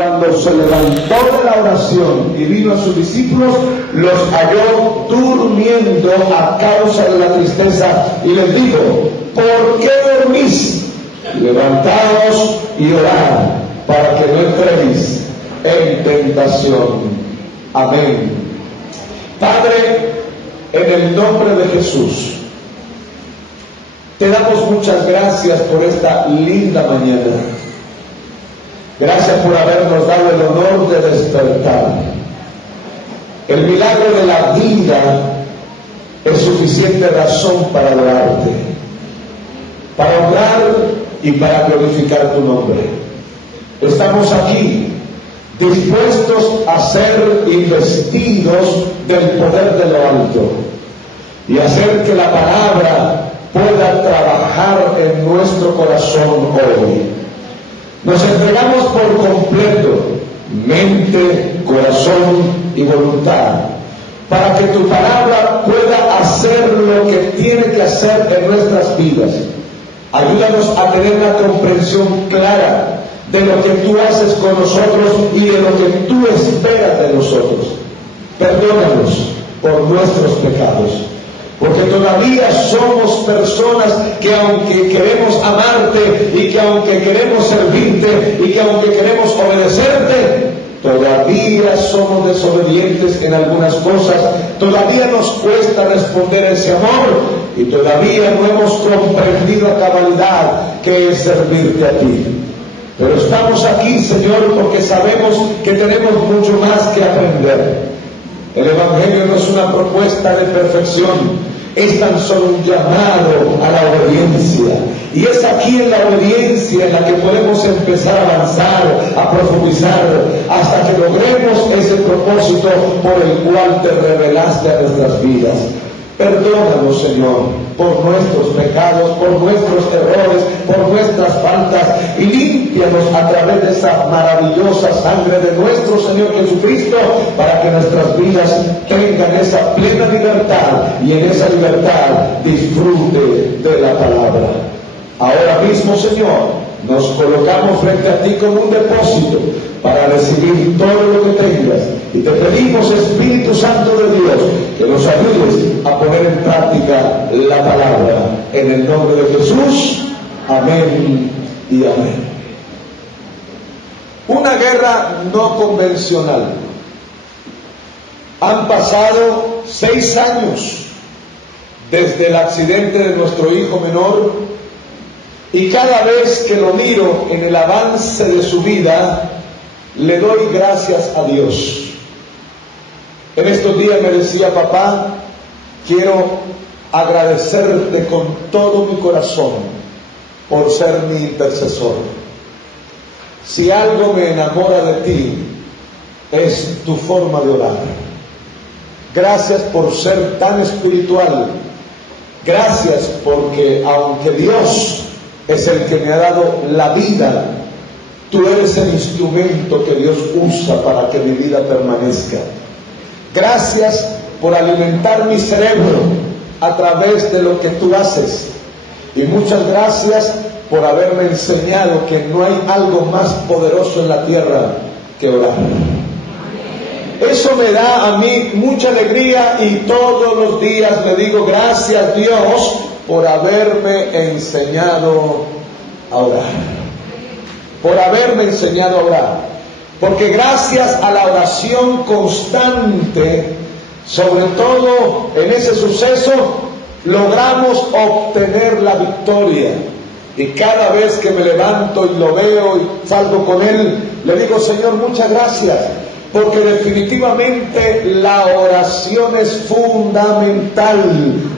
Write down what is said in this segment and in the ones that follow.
cuando se levantó de la oración y vino a sus discípulos, los halló durmiendo a causa de la tristeza, y les dijo: ¿por qué dormís? Levantaos y orad, para que no entréis en tentación. Amén. Padre, en el nombre de Jesús, te damos muchas gracias por esta linda mañana. Gracias por habernos dado el honor de despertar. El milagro de la vida es suficiente razón para adorarte, para honrar y para glorificar tu nombre. Estamos aquí dispuestos a ser investidos del poder de lo alto y hacer que la palabra pueda trabajar en nuestro corazón hoy. Nos entregamos por completo, mente, corazón y voluntad, para que tu palabra pueda hacer lo que tiene que hacer en nuestras vidas. Ayúdanos a tener una comprensión clara de lo que tú haces con nosotros y de lo que tú esperas de nosotros. Perdónanos por nuestros pecados, porque todavía somos personas que, aunque queremos amarte y que aunque queremos servirte y que aunque queremos obedecerte, todavía somos desobedientes en algunas cosas, todavía nos cuesta responder a ese amor y todavía no hemos comprendido a cabalidad qué es servirte a ti. Pero estamos aquí, Señor, porque sabemos que tenemos mucho más que aprender. El Evangelio no es una propuesta de perfección, es tan solo un llamado a la obediencia. Y es aquí en la obediencia en la que podemos empezar a avanzar, a profundizar, hasta que logremos ese propósito por el cual te revelaste a nuestras vidas. Perdónanos, Señor, por nuestros pecados, por nuestros errores, por nuestras faltas, y límpianos a través de esa maravillosa sangre de nuestro Señor Jesucristo, para que nuestras vidas tengan esa plena libertad, y en esa libertad disfrute de la palabra. Ahora mismo, Señor, nos colocamos frente a ti como un depósito para recibir todo lo que tengas, y te pedimos, Espíritu Santo de Dios, que nos ayudes a poner en práctica la palabra. En el nombre de Jesús, amén y amén. Una guerra no convencional. Han pasado 6 años desde el accidente de nuestro hijo menor, y cada vez que lo miro en el avance de su vida, le doy gracias a Dios. En estos días me decía: papá, quiero agradecerte con todo mi corazón por ser mi intercesor. Si algo me enamora de ti, es tu forma de orar. Gracias por ser tan espiritual. Gracias porque, aunque Dios es el que me ha dado la vida, tú eres el instrumento que Dios usa para que mi vida permanezca. Gracias por alimentar mi cerebro a través de lo que tú haces. Y muchas gracias por haberme enseñado que no hay algo más poderoso en la tierra que orar. Eso me da a mí mucha alegría, y todos los días le digo: gracias, Dios, por haberme enseñado a orar. Por haberme enseñado a orar. Porque gracias a la oración constante, sobre todo en ese suceso, logramos obtener la victoria. Y cada vez que me levanto y lo veo y salgo con él, le digo: Señor, muchas gracias, porque definitivamente la oración es fundamental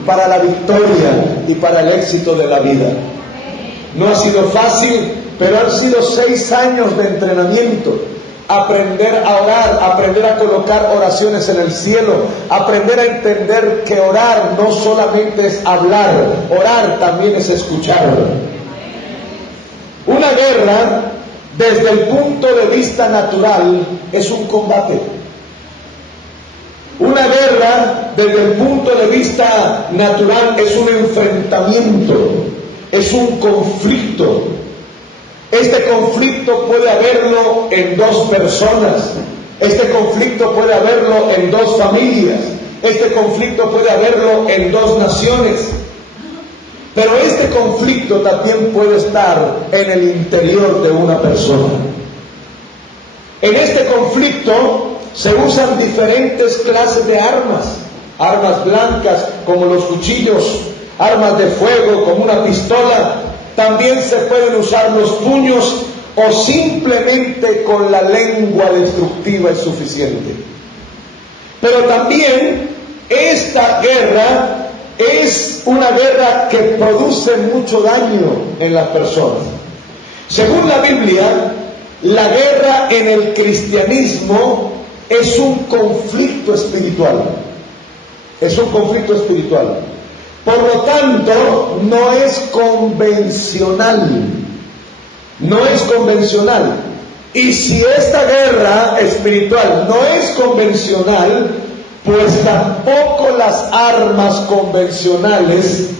para la victoria y para el éxito de la vida. No ha sido fácil, pero han sido 6 años de entrenamiento. Aprender a orar, aprender a colocar oraciones en el cielo, aprender a entender que orar no solamente es hablar, orar también es escuchar. Una guerra, desde el punto de vista natural, es un combate. Una guerra, desde el punto de vista natural, es un enfrentamiento, es un conflicto. Este conflicto puede haberlo en dos personas, este conflicto puede haberlo en dos familias, este conflicto puede haberlo en dos naciones, pero este conflicto también puede estar en el interior de una persona. En este conflicto se usan diferentes clases de armas, armas blancas como los cuchillos, armas de fuego como una pistola. También se pueden usar los puños o simplemente con la lengua destructiva es suficiente. Pero también esta guerra es una guerra que produce mucho daño en las personas. Según la Biblia, la guerra en el cristianismo es un conflicto espiritual. Es un conflicto espiritual. Por lo tanto, no es convencional. No es convencional. Y si esta guerra espiritual no es convencional, pues tampoco las armas convencionales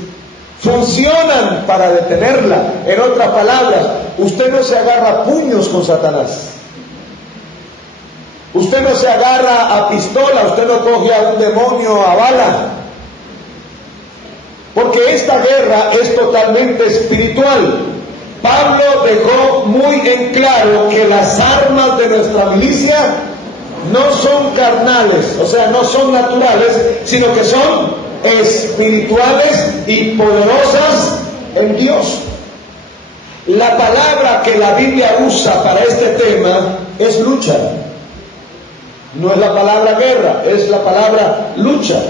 funcionan para detenerla. En otras palabras, usted no se agarra a puños con Satanás. Usted no se agarra a pistola, usted no coge a un demonio a bala. Porque esta guerra es totalmente espiritual. Pablo dejó muy en claro que las armas de nuestra milicia no son carnales, o sea, no son naturales, sino que son espirituales y poderosas en Dios. La palabra que la Biblia usa para este tema es lucha. No es la palabra guerra, es la palabra lucha.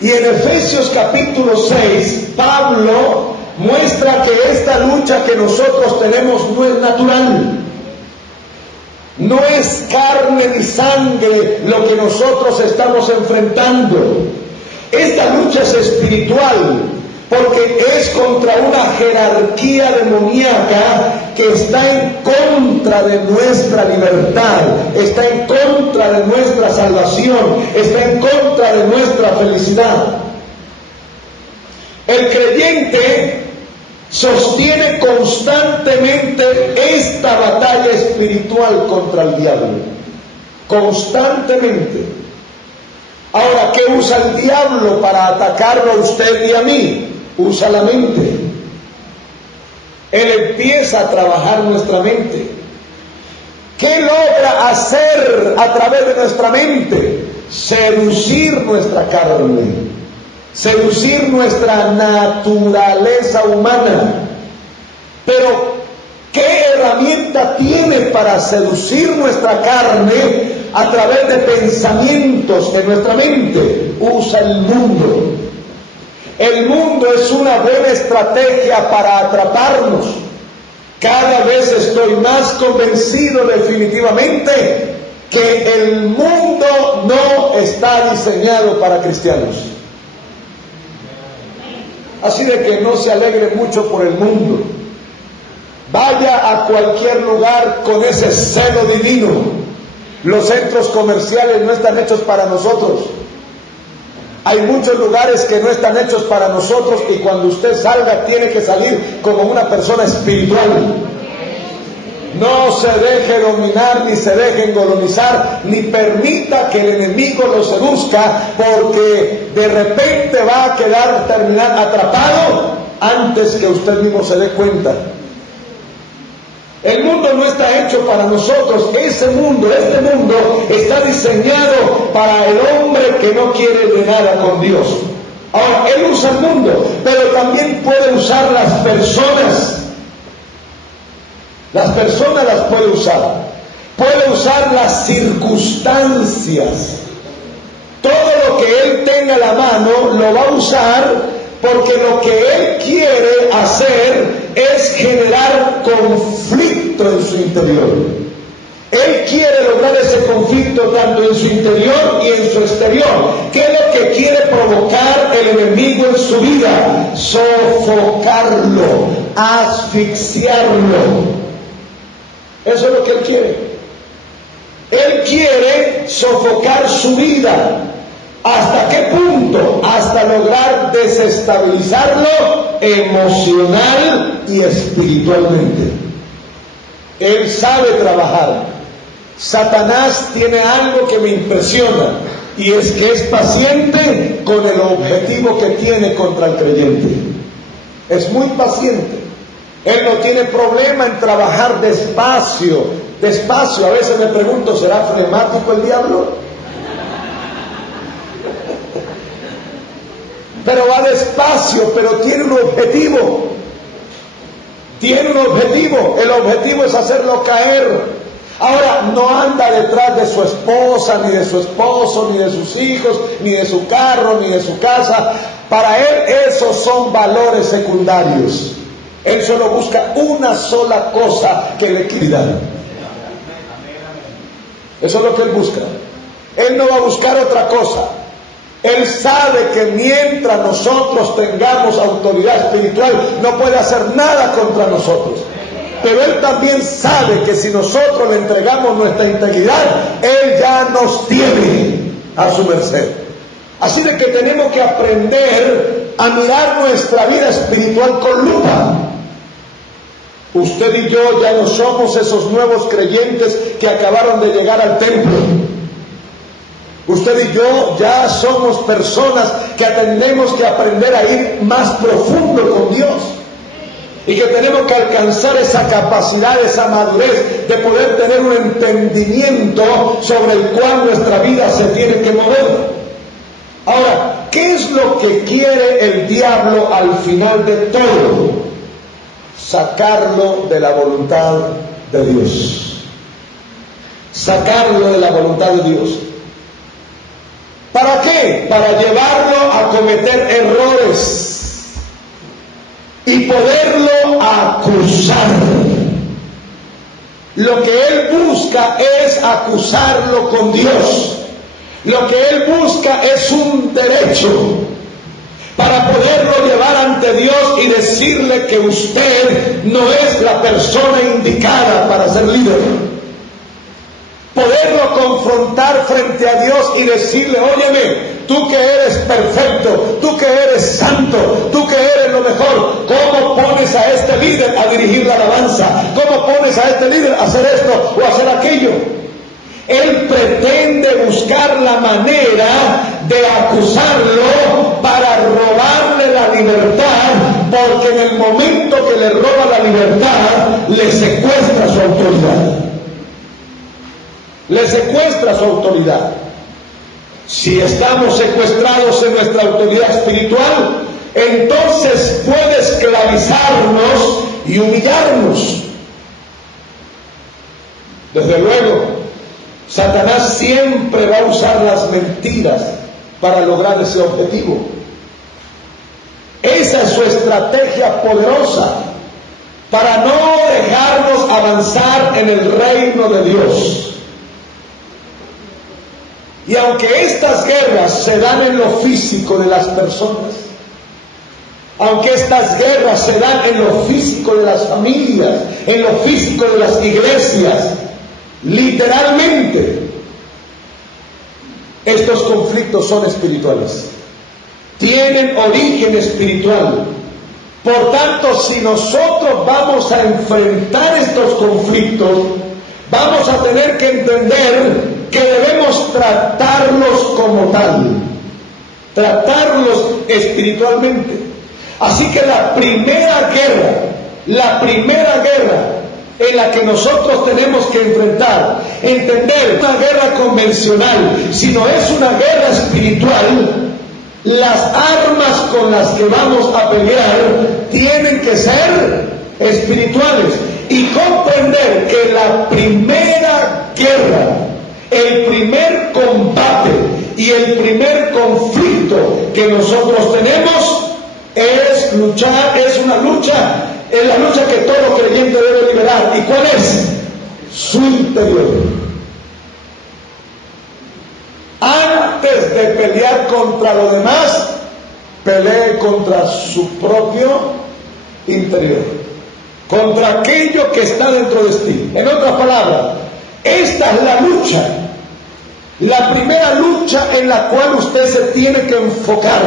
Y en Efesios capítulo 6, Pablo muestra que esta lucha que nosotros tenemos no es natural. No es carne ni sangre lo que nosotros estamos enfrentando. Esta lucha es espiritual, porque es contra una jerarquía demoníaca que está en contra de nuestra libertad, está en contra de nuestra salvación, está en contra de nuestra felicidad. El creyente sostiene constantemente esta batalla espiritual contra el diablo. Constantemente. Ahora, ¿qué usa el diablo para atacarlo a usted y a mí? Usa la mente. Él empieza a trabajar nuestra mente. ¿Qué logra hacer a través de nuestra mente? Seducir nuestra carne, seducir nuestra naturaleza humana. Pero, ¿qué herramienta tiene para seducir nuestra carne a través de pensamientos en nuestra mente? Usa el mundo. El mundo es una buena estrategia para atraparnos. Cada vez estoy más convencido definitivamente que el mundo no está diseñado para cristianos. Así de que no se alegre mucho por el mundo. Vaya a cualquier lugar con ese celo divino. Los centros comerciales no están hechos para nosotros. Hay muchos lugares que no están hechos para nosotros, y cuando usted salga tiene que salir como una persona espiritual. No se deje dominar, ni se deje engolonizar, ni permita que el enemigo lo seduzca, porque de repente va a terminar atrapado antes que usted mismo se dé cuenta. El mundo no está hecho para nosotros. Este mundo está diseñado para el hombre que no quiere de nada con Dios. Ahora, él usa el mundo, pero también puede usar las personas. Las personas las puede usar. Puede usar las circunstancias. Todo lo que él tenga a la mano lo va a usar, porque lo que él quiere hacer es generar conflicto en su interior. Él quiere lograr ese conflicto tanto en su interior y en su exterior. ¿Qué es lo que quiere provocar el enemigo en su vida? Sofocarlo, asfixiarlo. Eso es lo que él quiere. Él quiere sofocar su vida. ¿Hasta qué punto? Hasta lograr desestabilizarlo emocional y espiritualmente. Él sabe trabajar. Satanás tiene algo que me impresiona, y es que es paciente con el objetivo que tiene contra el creyente. Es muy paciente. Él no tiene problema en trabajar despacio. A veces me pregunto, ¿será flemático el diablo? Pero va despacio, pero tiene un objetivo. El objetivo es hacerlo caer. Ahora, no anda detrás de su esposa, ni de su esposo, ni de sus hijos, ni de su carro, ni de su casa. Para él esos son valores secundarios. Él solo busca una sola cosa que le quiera. Eso es lo que él busca. Él no va a buscar otra cosa. Él sabe que mientras nosotros tengamos autoridad espiritual, no puede hacer nada contra nosotros. Pero Él también sabe que si nosotros le entregamos nuestra integridad, Él ya nos tiene a su merced. Así de que tenemos que aprender a mirar nuestra vida espiritual con lupa. Usted y yo ya no somos esos nuevos creyentes que acabaron de llegar al templo. Usted y yo ya somos personas que tenemos que aprender a ir más profundo con Dios. Y que tenemos que alcanzar esa capacidad, esa madurez de poder tener un entendimiento sobre el cual nuestra vida se tiene que mover. Ahora, ¿qué es lo que quiere el diablo al final de todo? Sacarlo de la voluntad de Dios. Sacarlo de la voluntad de Dios. ¿Para qué? Para llevarlo a cometer errores y poderlo acusar. Lo que él busca es acusarlo con Dios. Lo que él busca es un derecho para poderlo llevar ante Dios y decirle que usted no es la persona indicada para ser líder. Poderlo confrontar frente a Dios y decirle, óyeme, tú que eres perfecto, tú que eres santo, tú que eres lo mejor, ¿cómo pones a este líder a dirigir la alabanza? ¿Cómo pones a este líder a hacer esto o a hacer aquello? Él pretende buscar la manera de acusarlo para robarle la libertad, porque en el momento que le roba la libertad, le secuestra su autoridad. Le secuestra su autoridad. Si estamos secuestrados en nuestra autoridad espiritual, entonces puede esclavizarnos y humillarnos. Desde luego, Satanás siempre va a usar las mentiras para lograr ese objetivo. Esa es su estrategia poderosa para no dejarnos avanzar en el reino de Dios. Y aunque estas guerras se dan en lo físico de las personas, aunque estas guerras se dan en lo físico de las familias, en lo físico de las iglesias, literalmente, estos conflictos son espirituales, tienen origen espiritual. Por tanto, si nosotros vamos a enfrentar estos conflictos, vamos a tener que entender que debemos tratarlos como tal, tratarlos espiritualmente. Así que la primera guerra en la que nosotros tenemos que enfrentar, entender una guerra convencional, sino es una guerra espiritual. Las armas con las que vamos a pelear tienen que ser espirituales y comprender que la primera guerra, el primer combate y el primer conflicto que nosotros tenemos es luchar, es la lucha que todo creyente debe liberar. ¿Y cuál es? Su interior. Antes de pelear contra lo demás, pelee contra su propio interior, contra aquello que está dentro de ti. En otras palabras, esta es la lucha, la primera lucha en la cual usted se tiene que enfocar.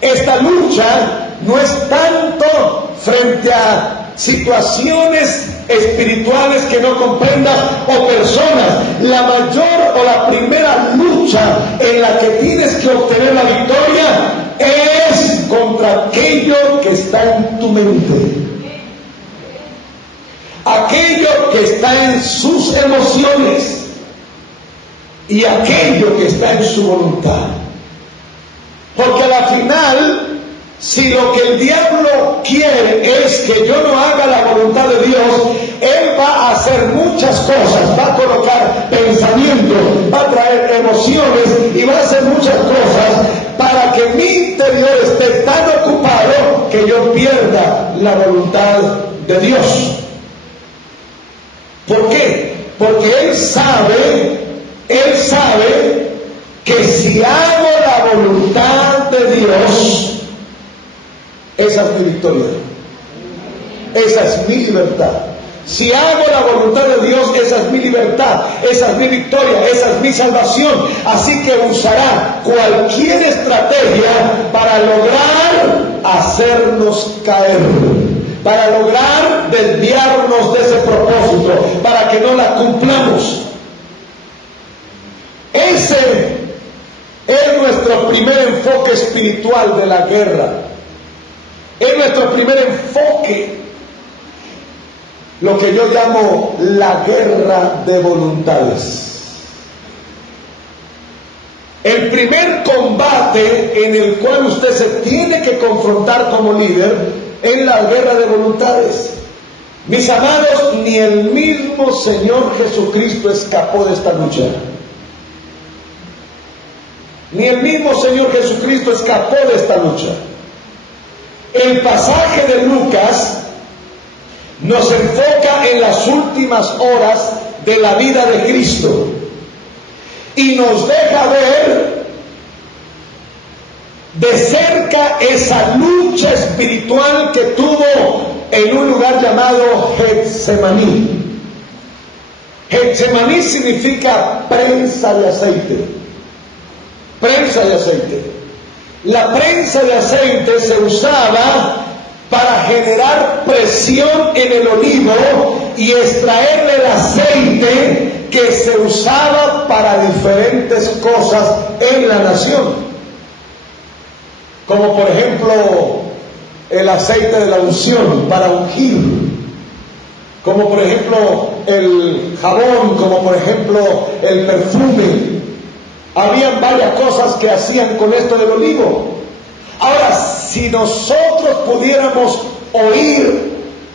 Esta lucha no es tanto frente a situaciones espirituales que no comprendas o personas. La mayor o la primera lucha en la que tienes que obtener la victoria es contra aquello que está en tu mente, aquello que está en sus emociones y aquello que está en su voluntad. Porque al final, si lo que el diablo quiere es que yo no haga la voluntad de Dios, él va a hacer muchas cosas, va a colocar pensamientos, va a traer emociones y va a hacer muchas cosas para que mi interior esté tan ocupado que yo pierda la voluntad de Dios. ¿Por qué? Porque él sabe que si hago la voluntad de Dios, esa es mi victoria, esa es mi libertad. Si hago la voluntad de Dios, esa es mi libertad, esa es mi victoria, esa es mi salvación. Así que usará cualquier estrategia para lograr hacernos caer, para lograr desviarnos de ese propósito, para que no la cumplamos. Ese es nuestro primer enfoque espiritual de la guerra. Es nuestro primer enfoque, lo que yo llamo la guerra de voluntades. El primer combate en el cual usted se tiene que confrontar como líder es la guerra de voluntades. Mis amados, ni el mismo Señor Jesucristo escapó de esta lucha. Ni el mismo Señor Jesucristo escapó de esta lucha. El pasaje de Lucas nos enfoca en las últimas horas de la vida de Cristo y nos deja ver de cerca esa lucha espiritual que tuvo en un lugar llamado Getsemaní. Getsemaní significa prensa de aceite. Prensa de aceite. La prensa de aceite se usaba para generar presión en el olivo y extraerle el aceite que se usaba para diferentes cosas en la nación. Como por ejemplo el aceite de la unción para ungir, como por ejemplo el jabón, como por ejemplo el perfume. Habían varias cosas que hacían con esto del olivo. Ahora, si nosotros pudiéramos oír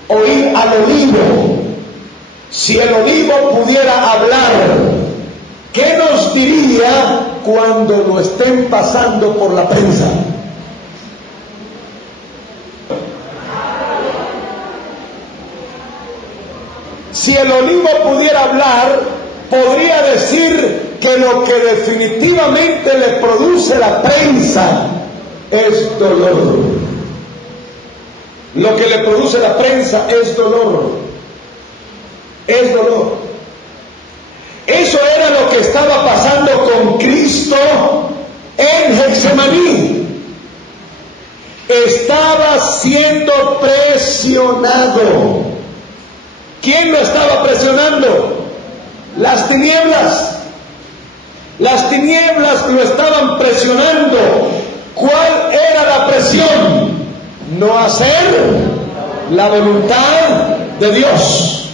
al olivo, si el olivo pudiera hablar, ¿qué nos diría cuando lo estén pasando por la prensa? Si el olivo pudiera hablar, podría decir que lo que definitivamente le produce la prensa es dolor. Lo que le produce la prensa es dolor. Es dolor. Eso era lo que estaba pasando con Cristo en Getsemaní. Estaba siendo presionado. ¿Quién lo estaba presionando? Las tinieblas. Las tinieblas lo estaban presionando. ¿Cuál era la presión? No hacer la voluntad de Dios.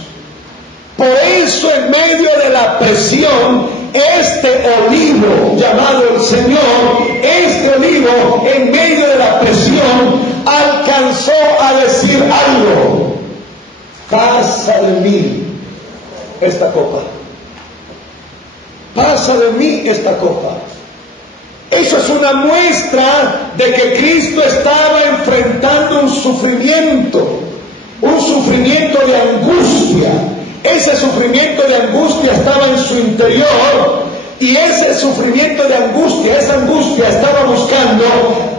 Por eso, en medio de la presión, este olivo llamado el Señor, este olivo en medio de la presión alcanzó a decir algo: pasa de mí esta copa. Pasa de mí esta copa. Eso es una muestra de que Cristo estaba enfrentando un sufrimiento de angustia. Ese sufrimiento de angustia estaba en su interior y ese sufrimiento de angustia, esa angustia estaba buscando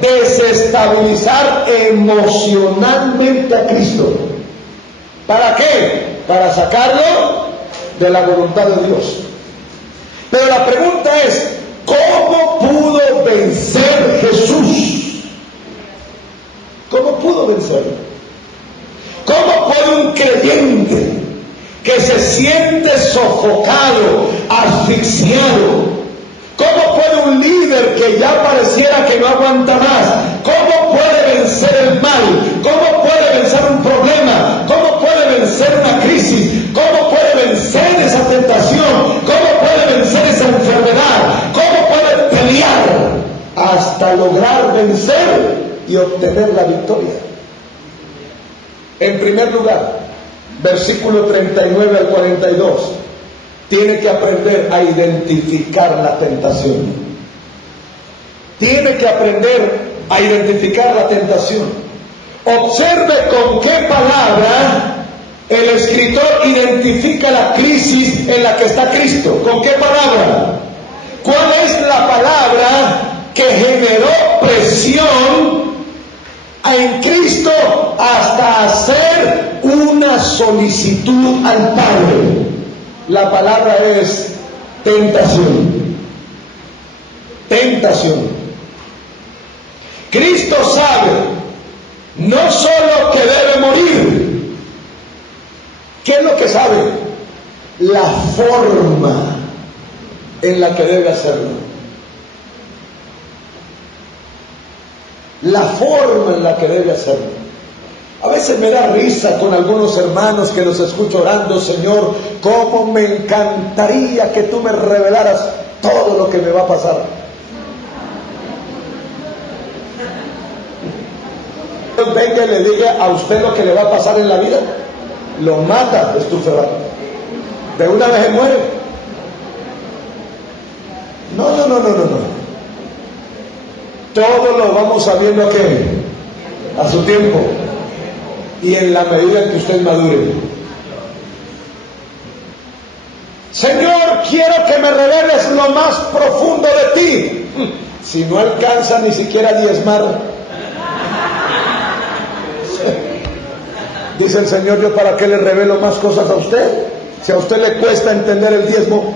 desestabilizar emocionalmente a Cristo. ¿Para qué? Para sacarlo de la voluntad de Dios. Pero la pregunta es, ¿cómo pudo vencer Jesús? ¿Cómo pudo vencerlo? ¿Cómo puedo creyente que se siente sofocado, asfixiado, ¿cómo puede un líder que ya pareciera que no aguanta más? ¿Cómo puede vencer el mal? ¿Cómo puede vencer un problema? ¿Cómo puede vencer una crisis? ¿Cómo puede vencer esa tentación? ¿Cómo puede vencer esa enfermedad? ¿Cómo puede pelear hasta lograr vencer y obtener la victoria? En primer lugar, versículo 39 al 42, tiene que aprender a identificar la tentación. Tiene que aprender a identificar la tentación. Observe con qué palabra el escritor identifica la crisis en la que está Cristo. ¿Con qué palabra? ¿Cuál es la palabra que generó presión en Cristo hasta hacer una solicitud al Padre? La palabra es tentación. Tentación. Cristo sabe no solo que debe morir. ¿Qué es lo que sabe? La forma en la que debe hacerlo. La forma en la que debe hacerlo. A veces me da risa con algunos hermanos que los escucho orando: Señor, cómo me encantaría que tú me revelaras todo lo que me va a pasar. Dios venga y le diga a usted lo que le va a pasar en la vida, lo mata de estupefacto. De una vez muere. No. Todo lo vamos sabiendo a su tiempo y en la medida en que usted madure. Señor, quiero que me reveles lo más profundo de ti. Si no alcanza ni siquiera a diezmar, dice el Señor, ¿yo para qué le revelo más cosas a usted? Si a usted le cuesta entender el diezmo,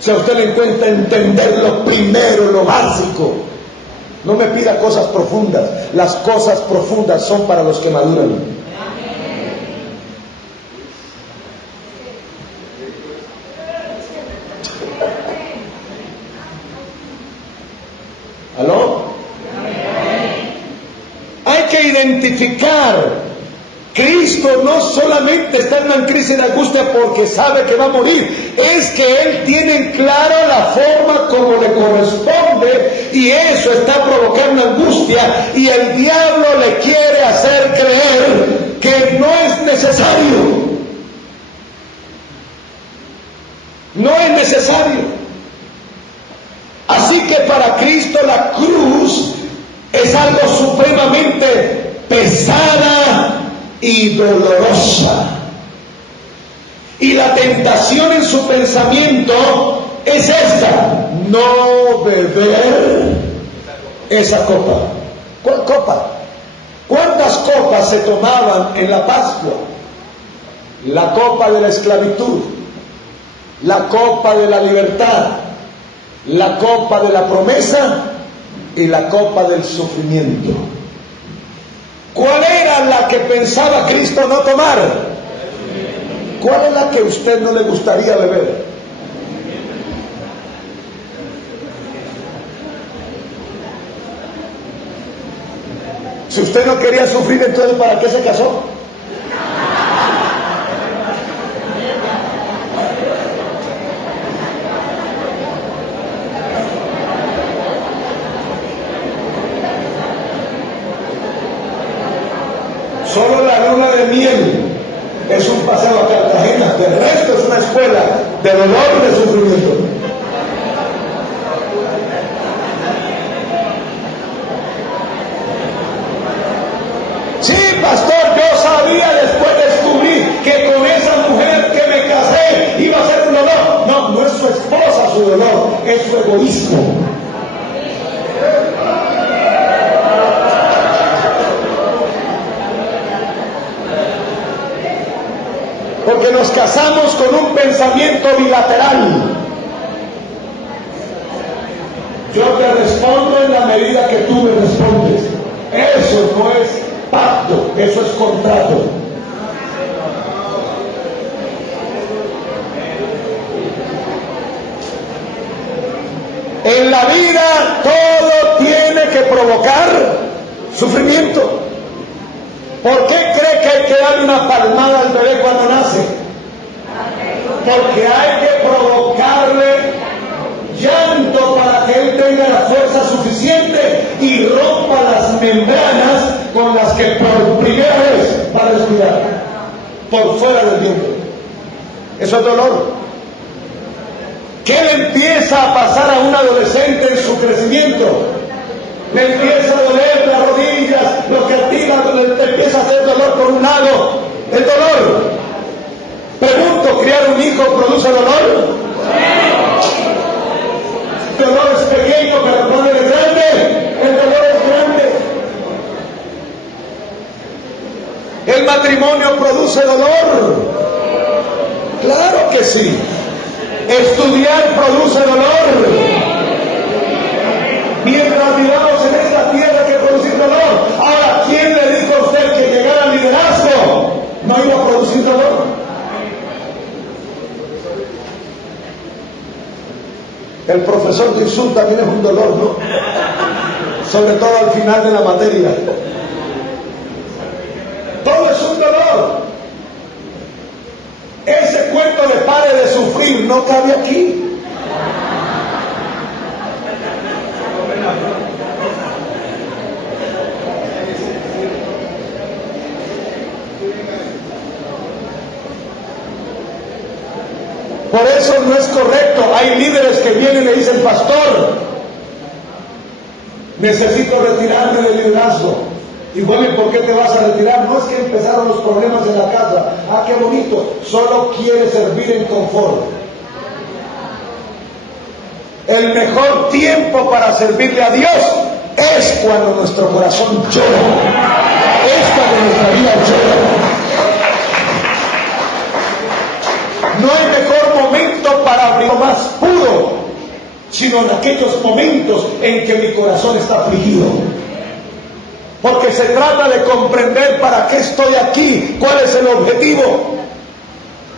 si a usted le cuesta entender lo primero, lo básico, no me pida cosas profundas. Las cosas profundas son para los que maduran. ¿Aló? Hay que identificar. Cristo no solamente está en una crisis de angustia porque sabe que va a morir, es que Él tiene clara la forma como le corresponde, y eso está provocando angustia, y el diablo le quiere hacer creer que no es necesario. No es necesario. Así que para Cristo la cruz es algo supremamente pesada y dolorosa. Y la tentación en su pensamiento es esta: no beber esa copa. ¿Cuál copa? ¿Cuántas copas se tomaban en la Pascua? La copa de la esclavitud, la copa de la libertad, la copa de la promesa y la copa del sufrimiento. ¿Cuál era la que pensaba Cristo no tomar? ¿Cuál es la que a usted no le gustaría beber? Si usted no quería sufrir, entonces ¿para qué se casó? Solo la luna de miel es un paseo a Cartagena, el resto es una escuela de dolor y de sufrimiento. Sí, pastor, yo sabía, después descubrí que con esa mujer que me casé iba a ser un dolor. No, no es su esposa su dolor, es su egoísmo. Porque nos casamos con un pensamiento bilateral. Yo te respondo en la medida que tú me respondes. Eso no es pacto, eso es contrato. Sufrimiento. ¿Por qué cree que hay que darle una palmada al bebé cuando nace? Porque hay que provocarle llanto para que él tenga la fuerza suficiente y rompa las membranas con las que por primera vez va a respirar por fuera del vientre. Eso es dolor. ¿Qué le empieza a pasar a un adolescente en su crecimiento? Le empieza a doler las rodillas, lo que activa, le empieza a hacer dolor por un lado. El dolor. Pregunto, ¿criar un hijo produce dolor? El dolor es pequeño, pero el dolor es grande. El dolor es grande. ¿El matrimonio produce dolor? Claro que sí. ¿Estudiar produce dolor? Mientras vivamos en esta tierra hay que producir dolor. Ahora, ¿quién le dijo a usted que llegar al liderazgo no iba a producir dolor? El profesor de Isum también es un dolor, ¿no? Sobre todo al final de la materia. Todo es un dolor. Ese cuento de pare de sufrir no cabe aquí. Por eso no es correcto. Hay líderes que vienen y le dicen, pastor, necesito retirarme del liderazgo. Y bueno, ¿por qué te vas a retirar? No es que empezaron los problemas en la casa. Ah, qué bonito. Solo quiere servir en confort. El mejor tiempo para servirle a Dios es cuando nuestro corazón llora. Es cuando nuestra vida llora. No hay mejor momento para abrir lo más puro, sino en aquellos momentos en que mi corazón está afligido. Porque se trata de comprender para qué estoy aquí, cuál es el objetivo.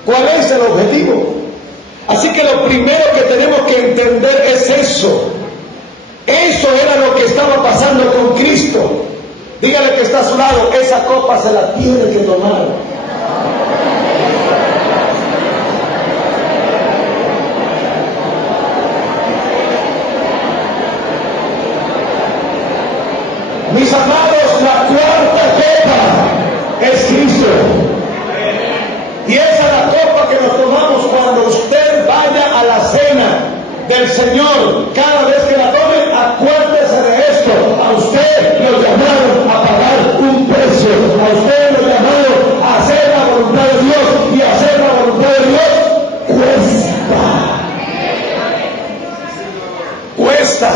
¿Cuál es el objetivo? Así que lo primero que tenemos que entender es eso. Eso era lo que estaba pasando con Cristo. Dígale que está a su lado, esa copa se la tiene que tomar. Mis amados, la cuarta copa es Cristo. Y esa es la copa que nos tomamos cuando usted vaya a la cena del Señor. Cada vez que la tome, acuérdese de esto. A usted lo llamaron a pagar un precio. A usted lo llamaron a hacer la voluntad de Dios. Y hacer la voluntad de Dios cuesta. Cuesta.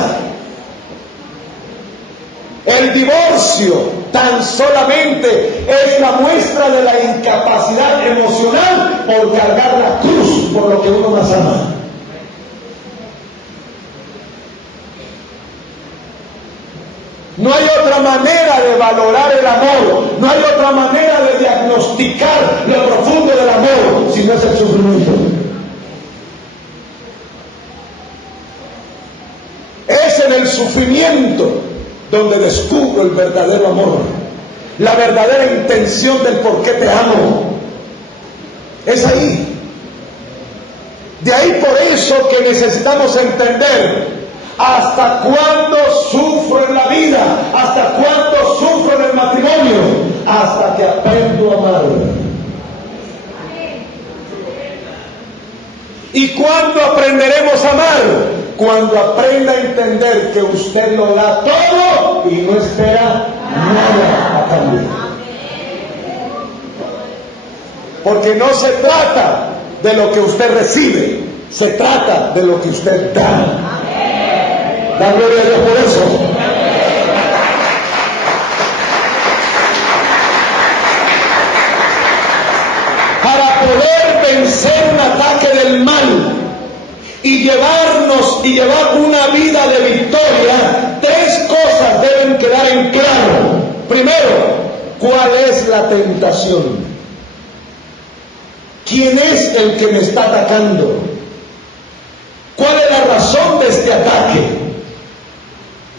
El divorcio tan solamente es la muestra de la incapacidad emocional por cargar la cruz por lo que uno más ama. No hay otra manera de valorar el amor, no hay otra manera de diagnosticar lo profundo del amor si no es el sufrimiento. Es en el sufrimiento donde descubro el verdadero amor, la verdadera intención del por qué te amo. Es ahí. De ahí por eso que necesitamos entender hasta cuándo sufro en la vida, hasta cuándo sufro en el matrimonio, hasta que aprendo a amar. ¿Y cuándo aprenderemos a amar? Cuando aprenda a entender que usted lo da todo y no espera nada a cambio. Porque no se trata de lo que usted recibe, se trata de lo que usted da. Da gloria a Dios por eso. Para poder vencer un ataque del mal y llevar una vida de victoria, tres cosas deben quedar en claro. Primero, ¿cuál es la tentación? ¿Quién es el que me está atacando? ¿Cuál es la razón de este ataque?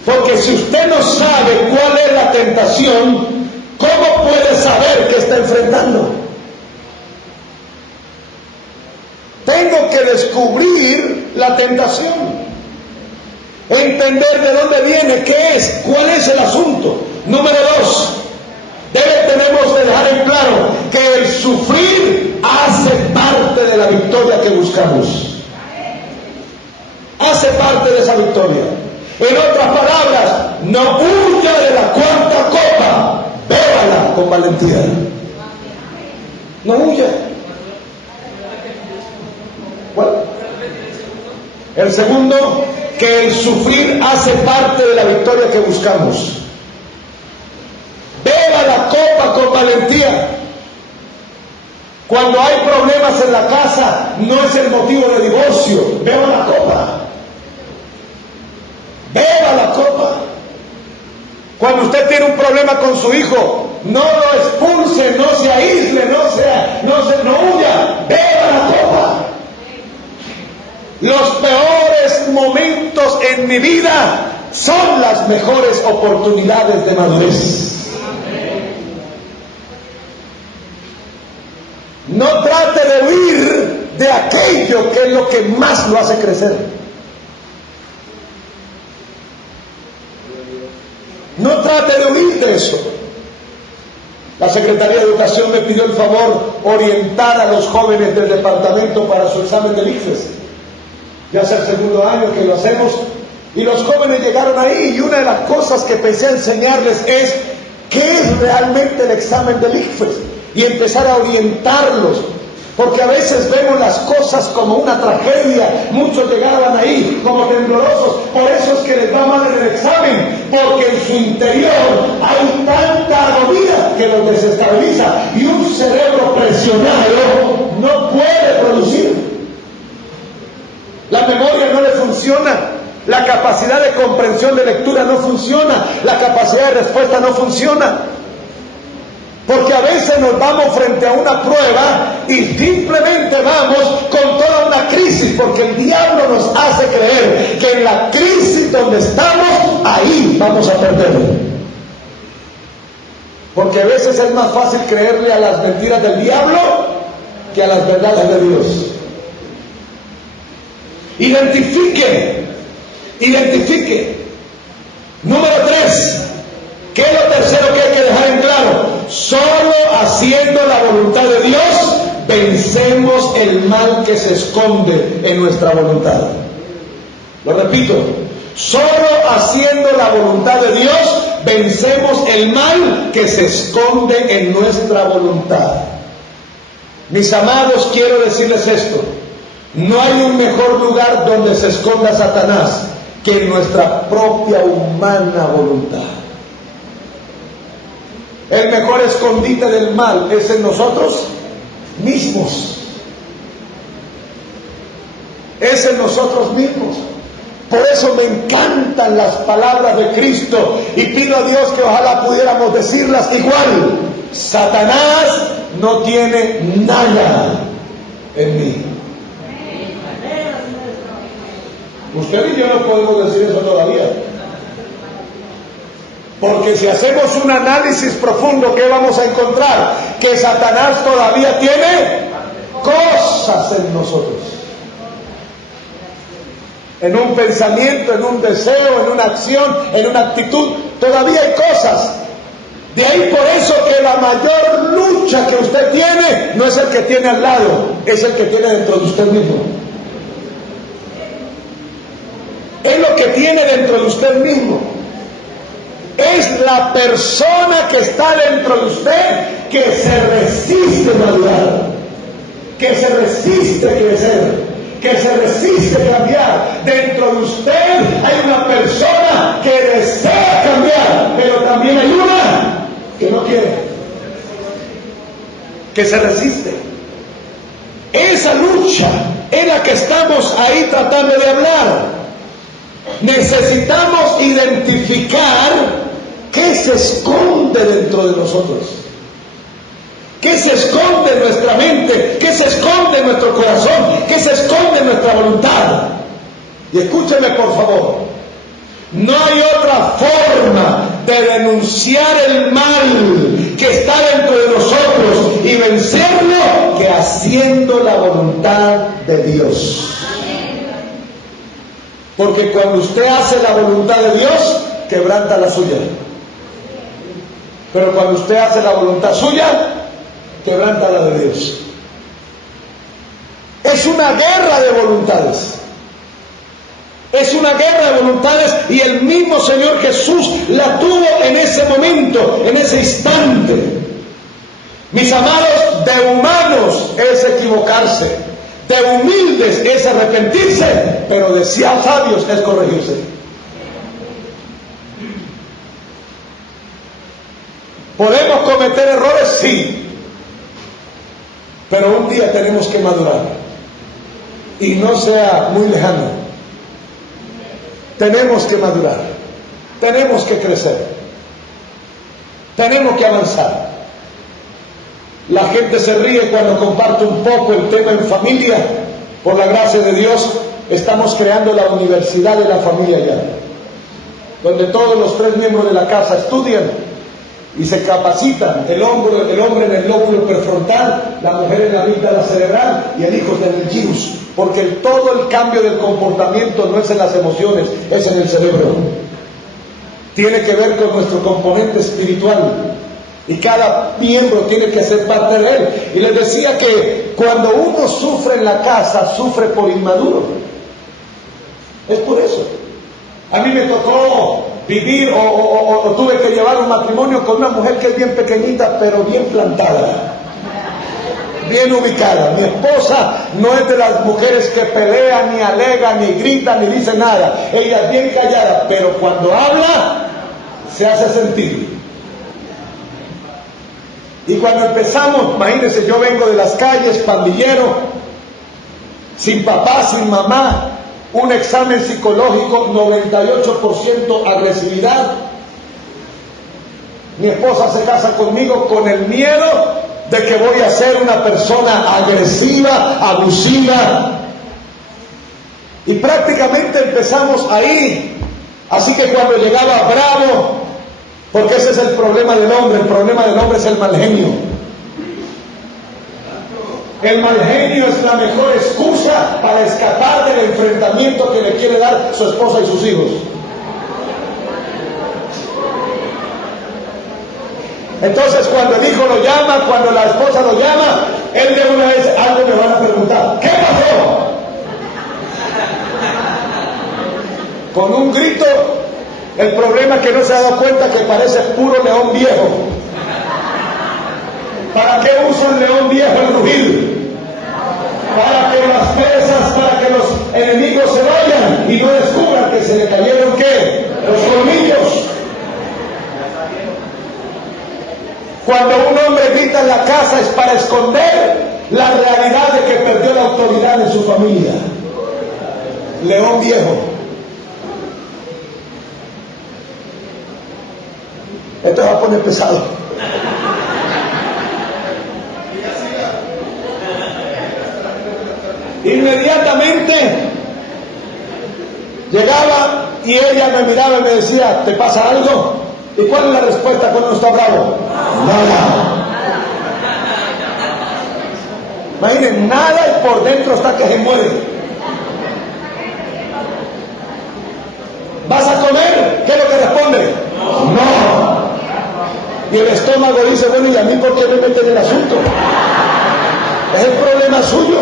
Porque si usted no sabe cuál es la tentación, ¿cómo puede saber qué está enfrentando? Tengo que descubrir la tentación, entender de dónde viene, qué es, cuál es el asunto. Número 2, tenemos que dejar en claro que el sufrir hace parte de la victoria que buscamos. Hace parte de esa victoria. En otras palabras, no huya de la cuarta copa, bébala con valentía. No huya. ¿Cuál? El segundo, que el sufrir hace parte de la victoria que buscamos. Beba la copa con valentía. Cuando hay problemas en la casa, no es el motivo de divorcio. Beba la copa. Beba la copa. Cuando usted tiene un problema con su hijo, no lo expulse, no se aísle, no huya. Beba la copa. Los peores momentos en mi vida son las mejores oportunidades de madurez. No trate de huir de aquello que es lo que más lo hace crecer. No trate de huir de eso. La Secretaría de Educación me pidió el favor orientar a los jóvenes del departamento para su examen del ICFES. Ya hace el segundo año que lo hacemos y los jóvenes llegaron ahí y una de las cosas que pensé enseñarles es qué es realmente el examen del ICFES y empezar a orientarlos, porque a veces vemos las cosas como una tragedia. Muchos llegaban ahí como temblorosos, por eso es que les va mal en el examen, porque en su interior hay tanta agonía que los desestabiliza y un cerebro presionado no puede producir. La memoria no le funciona, la capacidad de comprensión de lectura no funciona, la capacidad de respuesta no funciona. Porque a veces nos vamos frente a una prueba y simplemente vamos con toda una crisis, porque el diablo nos hace creer que en la crisis donde estamos, ahí vamos a perder. Porque a veces es más fácil creerle a las mentiras del diablo que a las verdades de Dios. Identifique. Número 3, ¿qué es lo tercero que hay que dejar en claro? Solo haciendo la voluntad de Dios vencemos el mal que se esconde en nuestra voluntad. Lo repito, solo haciendo la voluntad de Dios vencemos el mal que se esconde en nuestra voluntad. Mis amados, quiero decirles esto: no hay un mejor lugar donde se esconda Satanás que en nuestra propia humana voluntad. El mejor escondite del mal es en nosotros mismos. Es en nosotros mismos. Por eso me encantan las palabras de Cristo y pido a Dios que ojalá pudiéramos decirlas igual. Satanás no tiene nada en mí. Usted y yo no podemos decir eso todavía. Porque si hacemos un análisis profundo, ¿qué vamos a encontrar? Que Satanás todavía tiene cosas en nosotros. En un pensamiento, en un deseo, en una acción, en una actitud, todavía hay cosas. De ahí por eso que la mayor lucha que usted tiene no es el que tiene al lado, es el que tiene dentro de usted mismo. Es lo que tiene dentro de usted mismo. Es la persona que está dentro de usted que se resiste a madurar, que se resiste a crecer, que se resiste a cambiar. Dentro de usted hay una persona que desea cambiar, pero también hay una que no quiere, que se resiste. Esa lucha es la que estamos ahí tratando de hablar. Necesitamos identificar qué se esconde dentro de nosotros, qué se esconde en nuestra mente, qué se esconde en nuestro corazón, qué se esconde en nuestra voluntad. Y escúcheme por favor, No hay otra forma de denunciar el mal que está dentro de nosotros y vencerlo que haciendo la voluntad de Dios. Porque cuando usted hace la voluntad de Dios, quebranta la suya. Pero cuando usted hace la voluntad suya, quebranta la de Dios. Es una guerra de voluntades. Es una guerra de voluntades y el mismo Señor Jesús la tuvo en ese momento, en ese instante. Mis amados, de humanos es equivocarse, de humildes es arrepentirse, pero de sabios es corregirse. ¿Podemos cometer errores? Sí. Pero un día tenemos que madurar. Y no sea muy lejano. Tenemos que madurar. Tenemos que crecer. Tenemos que avanzar. La gente se ríe cuando comparto un poco el tema en familia. Por la gracia de Dios, estamos creando la universidad de la familia ya, donde todos los 3 miembros de la casa estudian y se capacitan, el hombre en el lóbulo prefrontal, la mujer en la amígdala cerebral y el hijo en el gyrus, porque todo el cambio del comportamiento no es en las emociones, es en el cerebro. Tiene que ver con nuestro componente espiritual y cada miembro tiene que ser parte de él. Y les decía que cuando uno sufre en la casa, sufre por inmaduro. Es por eso. A mí me tocó vivir o tuve que llevar un matrimonio con una mujer que es bien pequeñita pero bien plantada, bien ubicada. Mi esposa no es de las mujeres que pelean, ni alegan, ni gritan, ni dice nada. Ella es bien callada, pero cuando habla se hace sentir. Y cuando empezamos, imagínense, yo vengo de las calles, pandillero, sin papá, sin mamá, un examen psicológico, 98% agresividad. Mi esposa se casa conmigo con el miedo de que voy a ser una persona agresiva, abusiva. Y prácticamente empezamos ahí. Así que cuando llegaba bravo, porque ese es el problema del hombre es el mal genio. El mal genio es la mejor excusa para escapar del enfrentamiento que le quiere dar su esposa y sus hijos. Entonces cuando el hijo lo llama, cuando la esposa lo llama, él de una vez algo me van a preguntar: ¿qué pasó? Con un grito. El problema es que no se ha dado cuenta que parece puro león viejo. ¿Para qué uso el león viejo, el rugir? Para que las presas, para que los enemigos se vayan y no descubran que se le cayeron, ¿qué? Los colmillos. Cuando un hombre grita en la casa es para esconder la realidad de que perdió la autoridad en su familia. León viejo. Esto va a poner pesado. Inmediatamente llegaba y ella me miraba y me decía: ¿te pasa algo? ¿Y cuál es la respuesta cuando uno está bravo? Nada. Imaginen, nada, y por dentro está que se muere. ¿Vas a comer? ¿Qué es lo que responde? No. Y el estómago dice: bueno, ¿y a mí por qué me meten en el asunto? Es el problema suyo.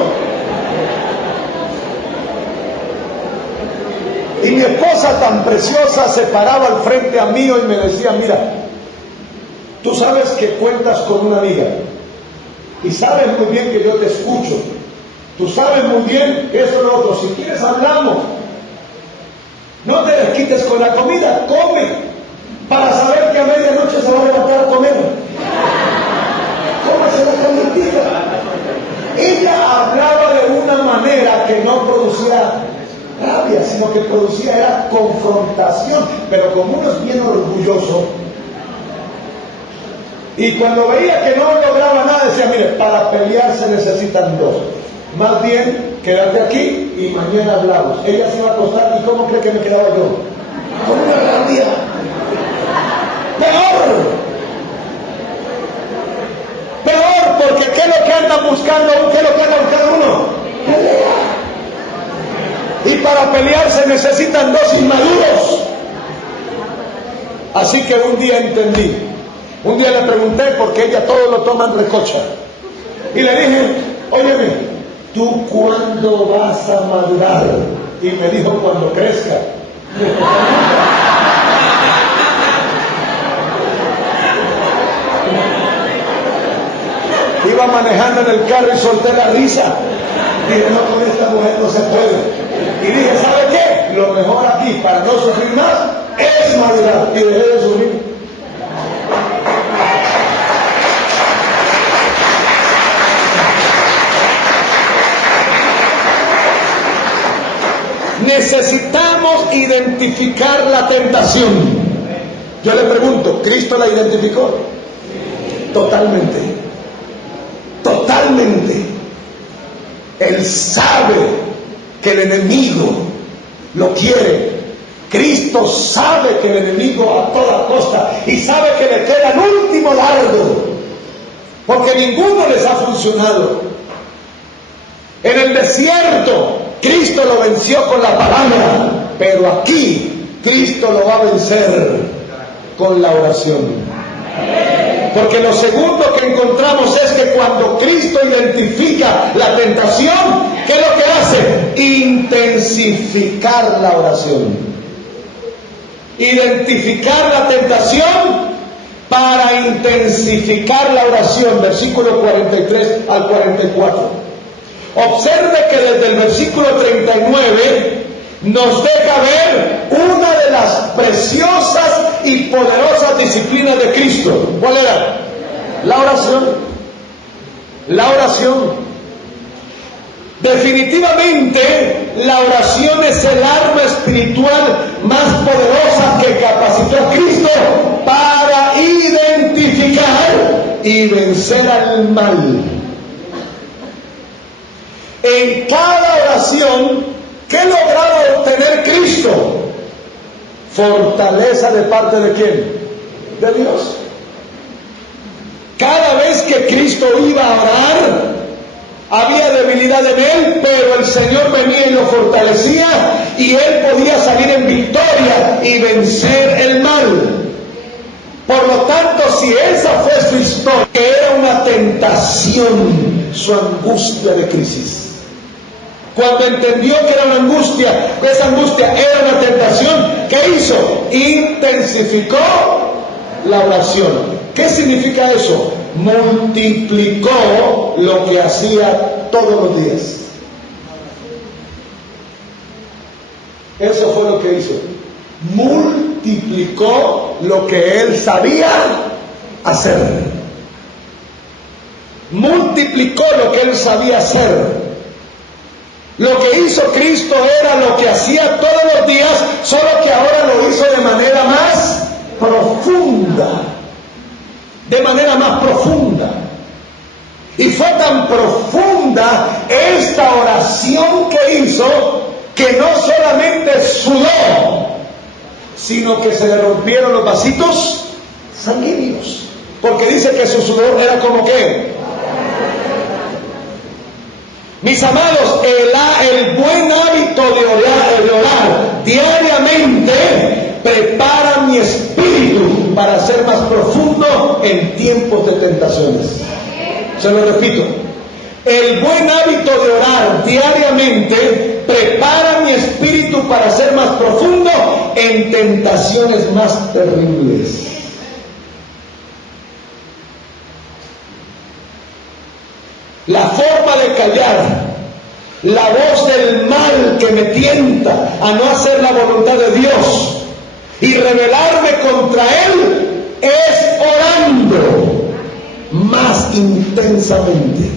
Y mi esposa tan preciosa se paraba al frente a mí y me decía: mira, tú sabes que cuentas con una amiga y sabes muy bien que yo te escucho, tú sabes muy bien que eso es lo otro, si quieres hablamos, no te desquites con la comida, come, para saber que a medianoche se va a levantar a comer. Cómase la calientita. Ella hablaba de una manera que no producía rabia, sino que producía era confrontación, pero como uno es bien orgulloso, y cuando veía que no lograba nada decía: mire, para pelear se necesitan dos, más bien quédate aquí y mañana hablamos. Ella se iba a acostar, ¿y cómo cree que me quedaba yo? con una rabia. Peor, porque ¿qué es lo que anda buscando? ¿Qué es lo que anda buscando uno? Pelea. Y para pelear se necesitan dos inmaduros. Así que un día entendí. Un día le pregunté porque ella todo lo toma en recocha. Y le dije, óyeme, ¿tú cuándo vas a madurar? Y me dijo, cuando crezca. Iba manejando en el carro y solté la risa. Dije, no, con esta mujer no se puede. Y dije, ¿sabe qué? Lo mejor aquí, para no sufrir más, es madurar. Y dejé de sufrir. Necesitamos identificar la tentación. Yo le pregunto, ¿Cristo la identificó? Totalmente. Totalmente. Él sabe que el enemigo lo quiere. Cristo sabe que el enemigo a toda costa y sabe que le queda el último dardo, porque ninguno les ha funcionado. En el desierto Cristo lo venció con la palabra, pero aquí Cristo lo va a vencer con la oración. Porque lo segundo que encontramos es que cuando Cristo identifica la tentación, ¿qué es lo que hace? Intensificar la oración. Identificar la tentación para intensificar la oración. Versículo 43 al 44. Observe que desde el versículo 39 nos deja ver una de las preciosas y poderosas disciplinas de Cristo. ¿Cuál era? La oración. La oración. Definitivamente, la oración es el arma espiritual más poderosa que capacitó a Cristo para identificar y vencer al mal. En cada oración, ¿qué lograba obtener Cristo? Fortaleza de parte de ¿quién? De Dios. Cada vez que Cristo iba a orar, había debilidad en él, pero el Señor venía y lo fortalecía y él podía salir en victoria y vencer el mal. Por lo tanto, si esa fue su historia, que era una tentación, su angustia de crisis. Cuando entendió que era una angustia, esa angustia era una tentación, ¿qué hizo? Intensificó la oración. ¿Qué significa eso? Multiplicó lo que hacía todos los días. Eso fue lo que hizo. Multiplicó lo que él sabía hacer. Multiplicó lo que él sabía hacer. Lo que hizo Cristo era lo que hacía todos los días, solo que ahora lo hizo de manera más profunda. De manera más profunda. Y fue tan profunda esta oración que hizo, que no solamente sudó, sino que se le rompieron los vasitos sanguíneos. Porque dice que su sudor era como ¿qué? Mis amados, el buen hábito de orar diariamente prepara mi espíritu para ser más profundo en tiempos de tentaciones. Se lo repito. El buen hábito de orar diariamente prepara mi espíritu para ser más profundo en tentaciones más terribles. La forma de callar la voz del mal que me tienta a no hacer la voluntad de Dios y rebelarme contra Él es orando más intensamente.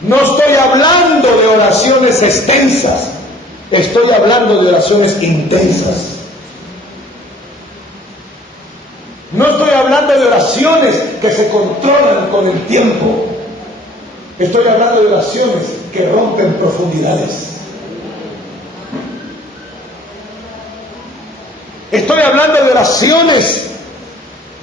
No estoy hablando de oraciones extensas, estoy hablando de oraciones intensas. No estoy hablando de oraciones que se controlan con el tiempo. Estoy hablando de oraciones que rompen profundidades. Estoy hablando de oraciones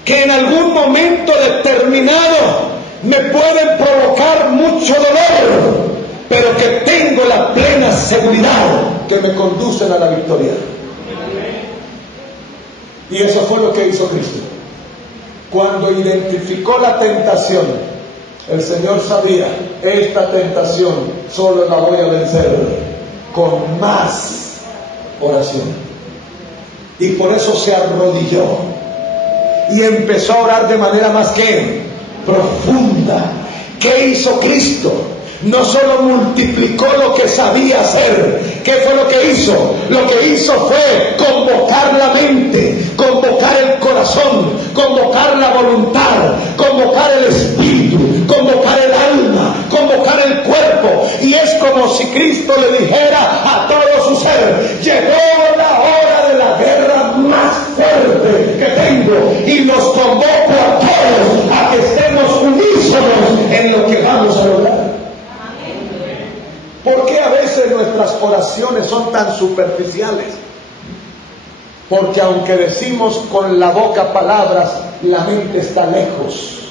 que en algún momento determinado me pueden provocar mucho dolor, pero que tengo la plena seguridad que me conducen a la victoria. Y eso fue lo que hizo Cristo. Cuando identificó la tentación, el Señor sabía, esta tentación solo la voy a vencer con más oración. Y por eso se arrodilló y empezó a orar de manera más que profunda. ¿Qué hizo Cristo? No solo multiplicó lo que sabía hacer. ¿Qué fue lo que hizo? Lo que hizo fue convocar la mente, convocar el corazón, convocar la voluntad, convocar el espíritu, convocar el alma, convocar el cuerpo. Y es como si Cristo le dijera a todo su ser: llegó la hora de la guerra más fuerte que tengo, y los convoco a todos a que estemos unísonos en lo que vamos a lograr. ¿Por qué a veces nuestras oraciones son tan superficiales? Porque aunque decimos con la boca palabras, la mente está lejos.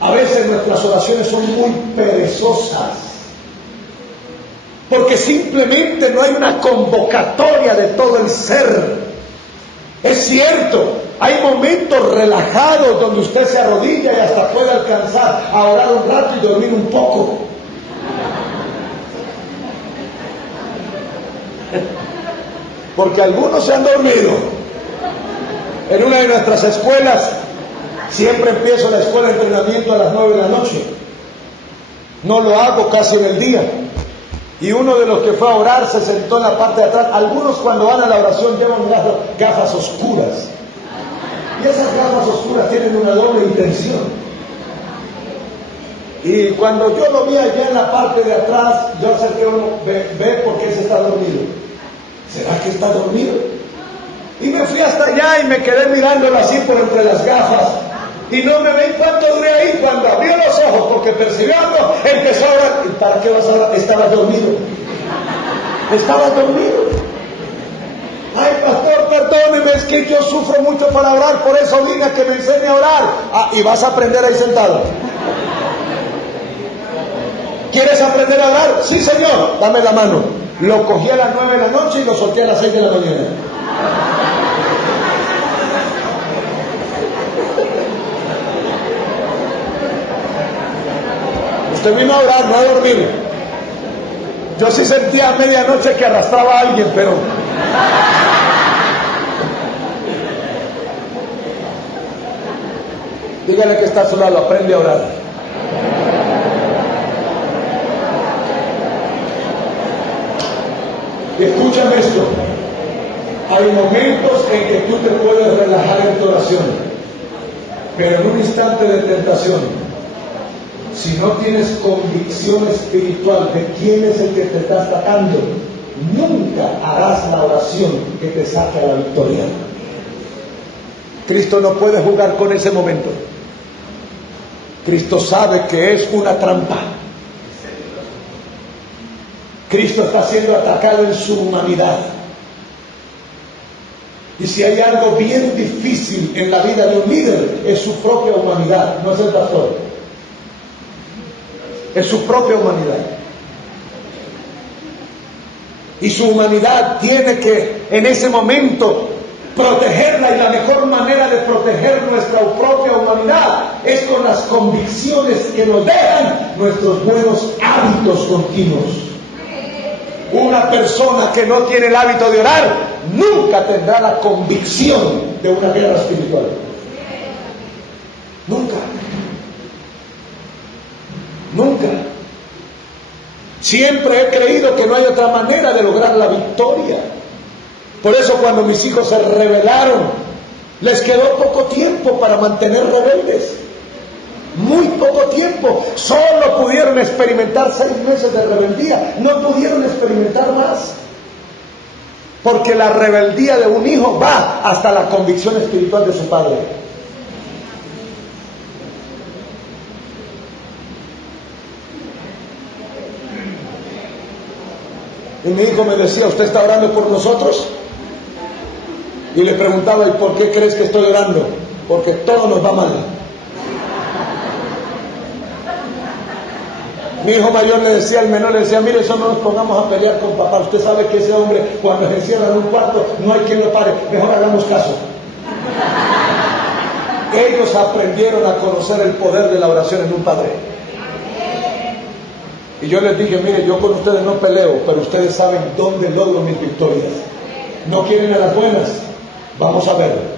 A veces nuestras oraciones son muy perezosas, porque simplemente no hay una convocatoria de todo el ser. Es cierto, hay momentos relajados donde usted se arrodilla y hasta puede alcanzar a orar un rato y dormir un poco. Porque algunos se han dormido. En una de nuestras escuelas, siempre empiezo la escuela de entrenamiento a las 9 de la noche. No lo hago casi en el día. Y uno de los que fue a orar se sentó en la parte de atrás. Algunos cuando van a la oración llevan gafas oscuras. Y esas gafas oscuras tienen una doble intención. Y cuando yo lo vi allá en la parte de atrás, yo acerqué uno, ve por qué se está dormido. ¿Será que está dormido? Y me fui hasta allá y me quedé mirándolo así por entre las gafas. Y no me veí cuánto duré ahí. Cuando abrió los ojos porque percibió algo, empezó a orar. ¿Y para qué vas a orar? Estaba dormido. Estaba dormido. Ay, pastor, perdóneme, es que yo sufro mucho para orar, por eso vine a que me enseñe a orar. Ah, y vas a aprender ahí sentado. ¿Quieres aprender a orar? Sí, señor, dame la mano. Lo cogí a las 9 de la noche y lo solté a las 6 de la mañana. Usted vino a orar, no a dormir. Yo sí sentía a medianoche que arrastraba a alguien, pero... Dígale que está a su lado, aprende a orar. Y escúchame esto, hay momentos en que tú te puedes relajar en tu oración, pero en un instante de tentación, si no tienes convicción espiritual de quién es el que te está atacando, nunca harás la oración que te saque a la victoria. Cristo no puede jugar con ese momento. Cristo sabe que es una trampa. Cristo está siendo atacado en su humanidad. Y si hay algo bien difícil en la vida de un líder, es su propia humanidad, no es el pastor. Es su propia humanidad. Y su humanidad tiene que, en ese momento, protegerla, y la mejor manera de proteger nuestra propia humanidad es con las convicciones que nos dejan nuestros buenos hábitos continuos. Una persona que no tiene el hábito de orar nunca tendrá la convicción de una guerra espiritual. Nunca. Nunca. Siempre he creído que no hay otra manera de lograr la victoria. Por eso cuando mis hijos se rebelaron, les quedó poco tiempo para mantener rebeldes. Muy poco tiempo. Solo pudieron experimentar 6 meses de rebeldía. No pudieron experimentar más. Porque la rebeldía de un hijo va hasta la convicción espiritual de su padre. Y mi hijo me decía: ¿usted está orando por nosotros? Y le preguntaba, ¿y por qué crees que estoy orando? Porque todo nos va mal. Mi hijo mayor le decía al menor, le decía, mire, eso no nos pongamos a pelear con papá. Usted sabe que ese hombre, cuando se encierra en un cuarto, no hay quien lo pare. Mejor hagamos caso. Ellos aprendieron a conocer el poder de la oración en un padre. Y yo les dije, mire, yo con ustedes no peleo, pero ustedes saben dónde logro mis victorias. ¿No quieren a las buenas? Vamos a ver.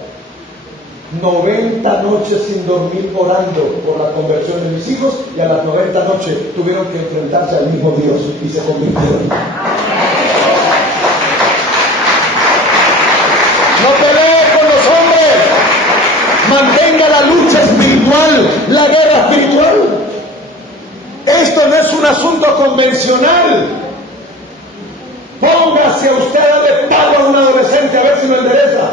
90 noches sin dormir orando por la conversión de mis hijos, y a las 90 noches tuvieron que enfrentarse al mismo Dios y se convirtieron. No pelee con los hombres, mantenga la lucha espiritual, la guerra espiritual. Esto no es un asunto convencional. Póngase usted a darle palo a un adolescente a ver si lo endereza.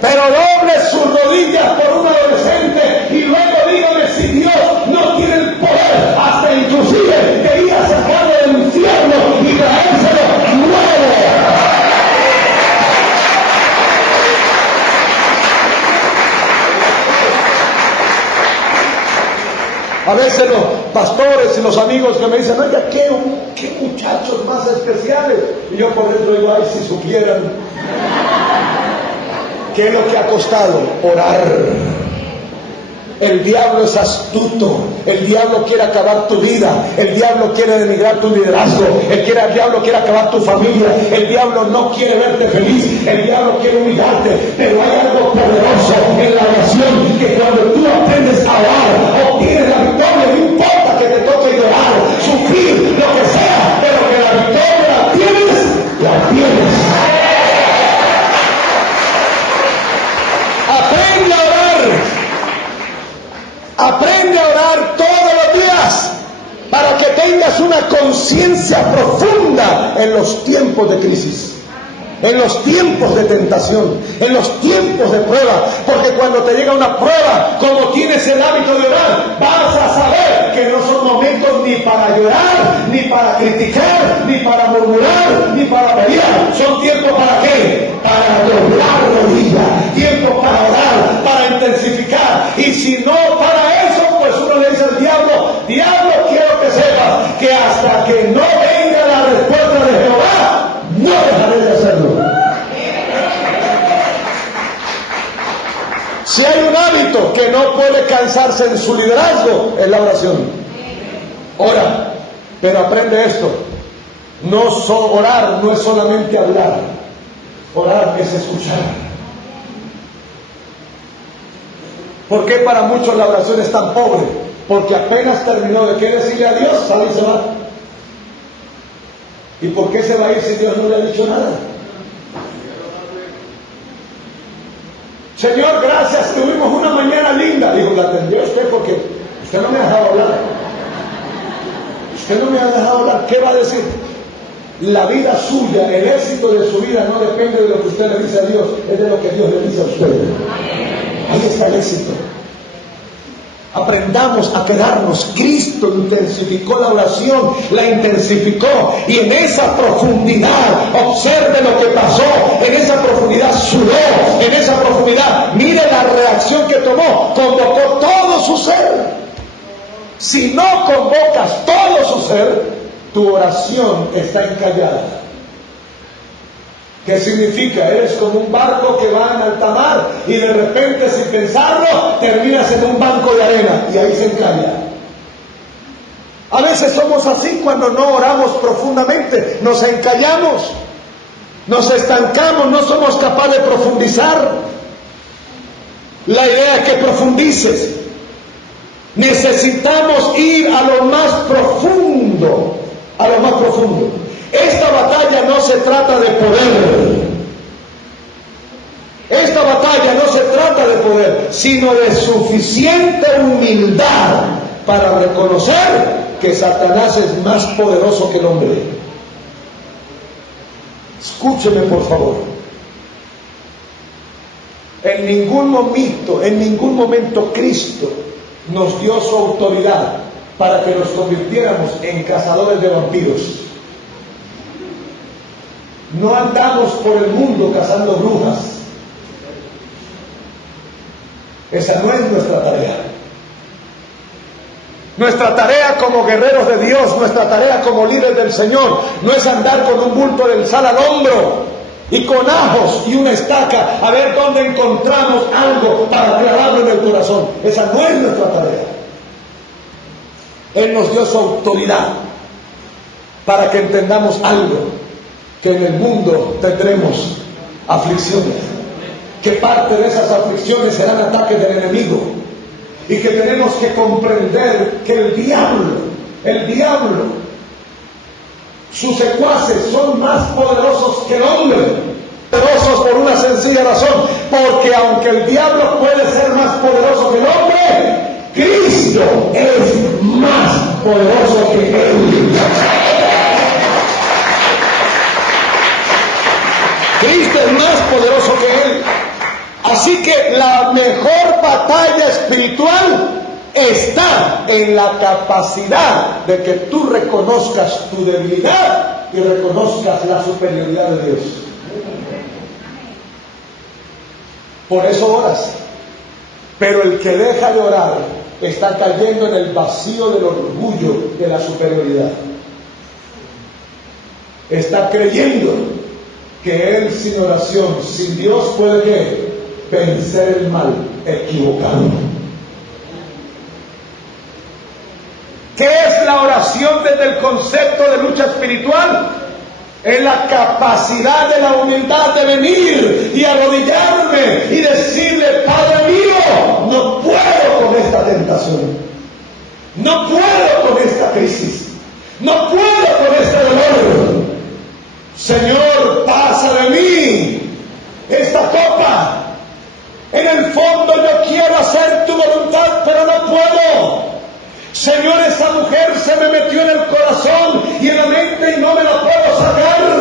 Pero doble sus rodillas por un adolescente y luego dígame si Dios no tiene el poder hasta inclusive de ir a sacarlo del infierno y traérselo nuevo. A veces los pastores y los amigos que me dicen, oiga, qué muchachos más especiales. Y yo por dentro digo, ay, si supieran. ¿Qué es lo que ha costado? Orar. El diablo es astuto. El diablo quiere acabar tu vida. El diablo quiere denigrar tu liderazgo. El diablo quiere acabar tu familia. El diablo no quiere verte feliz. El diablo quiere humillarte. Pero hay algo poderoso en la oración, que cuando tú aprendes a orar, obtienes la victoria. No importa que te toque llorar, sufrir, lo que sea, pero que la victoria la tienes. Aprende a orar. Aprende a orar todos los días para que tengas una conciencia profunda en los tiempos de crisis, en los tiempos de tentación, en los tiempos de prueba. Porque cuando te llega una prueba, como tienes el hábito de orar, vas a saber que no son momentos ni para llorar, ni para criticar, ni para murmurar, ni para pelear. Son tiempos para qué? Para doblar rodillas, tiempo para orar, para intensificar. Y si no para eso, pues uno le dice al diablo, quiero que sepas que hasta que no venga la respuesta de Jehová, no dejaré de hacerlo. Si hay un hábito que no puede cansarse en su liderazgo, es la oración. Ora, pero aprende esto. Orar no es solamente hablar. Orar es escuchar. ¿Por qué para muchos la oración es tan pobre? Porque apenas terminó de qué decirle a Dios, sale y se va. ¿Y por qué se va a ir si Dios no le ha dicho nada? Señor, gracias, tuvimos una mañana linda. Dijo, la atendió usted porque usted no me ha dejado hablar. Usted no me ha dejado hablar. ¿Qué va a decir? La vida suya, el éxito de su vida no depende de lo que usted le dice a Dios, es de lo que Dios le dice a usted. Ahí está el éxito. Aprendamos a quedarnos. Cristo intensificó la oración, la intensificó, y en esa profundidad, observe lo que pasó, en esa profundidad sudó, en esa profundidad, mire la reacción que tomó, convocó todo su ser. Si no convocas todo su ser, tu oración está encallada. ¿Qué significa? Eres como un barco que va en alta mar y de repente, sin pensarlo, terminas en un banco de arena y ahí se encalla. A veces somos así cuando no oramos profundamente, nos encallamos, nos estancamos, no somos capaces de profundizar. La idea es que profundices. Necesitamos ir a lo más profundo, a lo más profundo. Esta batalla no se trata de poder. Esta batalla no se trata de poder, sino de suficiente humildad para reconocer que Satanás es más poderoso que el hombre. Escúcheme, por favor. En ningún momento Cristo nos dio su autoridad para que nos convirtiéramos en cazadores de vampiros. No andamos por el mundo cazando brujas. Esa no es nuestra tarea. Nuestra tarea como guerreros de Dios, nuestra tarea como líderes del Señor, no es andar con un bulto del sal al hombro y con ajos y una estaca a ver dónde encontramos algo para clavarlo en el corazón. Esa no es nuestra tarea. Él nos dio su autoridad para que entendamos algo, que en el mundo tendremos aflicciones, que parte de esas aflicciones serán ataques del enemigo, y que tenemos que comprender que el diablo, sus secuaces son más poderosos que el hombre. Poderosos por una sencilla razón, porque aunque el diablo puede ser más poderoso que el hombre, Cristo es más poderoso que él. Cristo es más poderoso que él. Así que la mejor batalla espiritual está en la capacidad de que tú reconozcas tu debilidad y reconozcas la superioridad de Dios. Por eso oras. Pero el que deja de orar está cayendo en el vacío del orgullo de la superioridad. Está creyendo que él sin oración, sin Dios, puede ¿qué? Vencer el mal. Equivocado. ¿Qué es la oración desde el concepto de lucha espiritual? Es la capacidad de la humildad de venir y arrodillarme y decirle: Padre mío, no puedo con esta tentación, no puedo con esta crisis, no puedo con este dolor. Señor, pasa de mí esta copa. En el fondo yo quiero hacer tu voluntad, pero no puedo. Señor, esa mujer se me metió en el corazón y en la mente y no me la puedo sacar.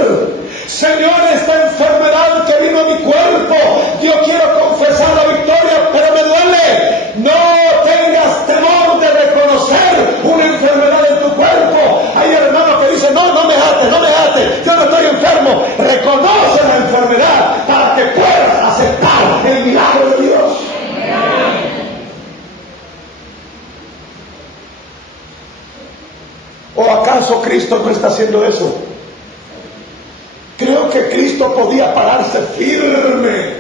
Señor, esta enfermedad que vino a mi cuerpo, yo quiero confesar la victoria, pero me duele. No tengas temor de reconocer una enfermedad en tu cuerpo. Hay hermanos que dicen: no me jate, yo no estoy enfermo. Reconoce la enfermedad para que puedas aceptar el milagro de Dios. ¿O acaso Cristo no está haciendo eso? Creo que Cristo podía pararse firme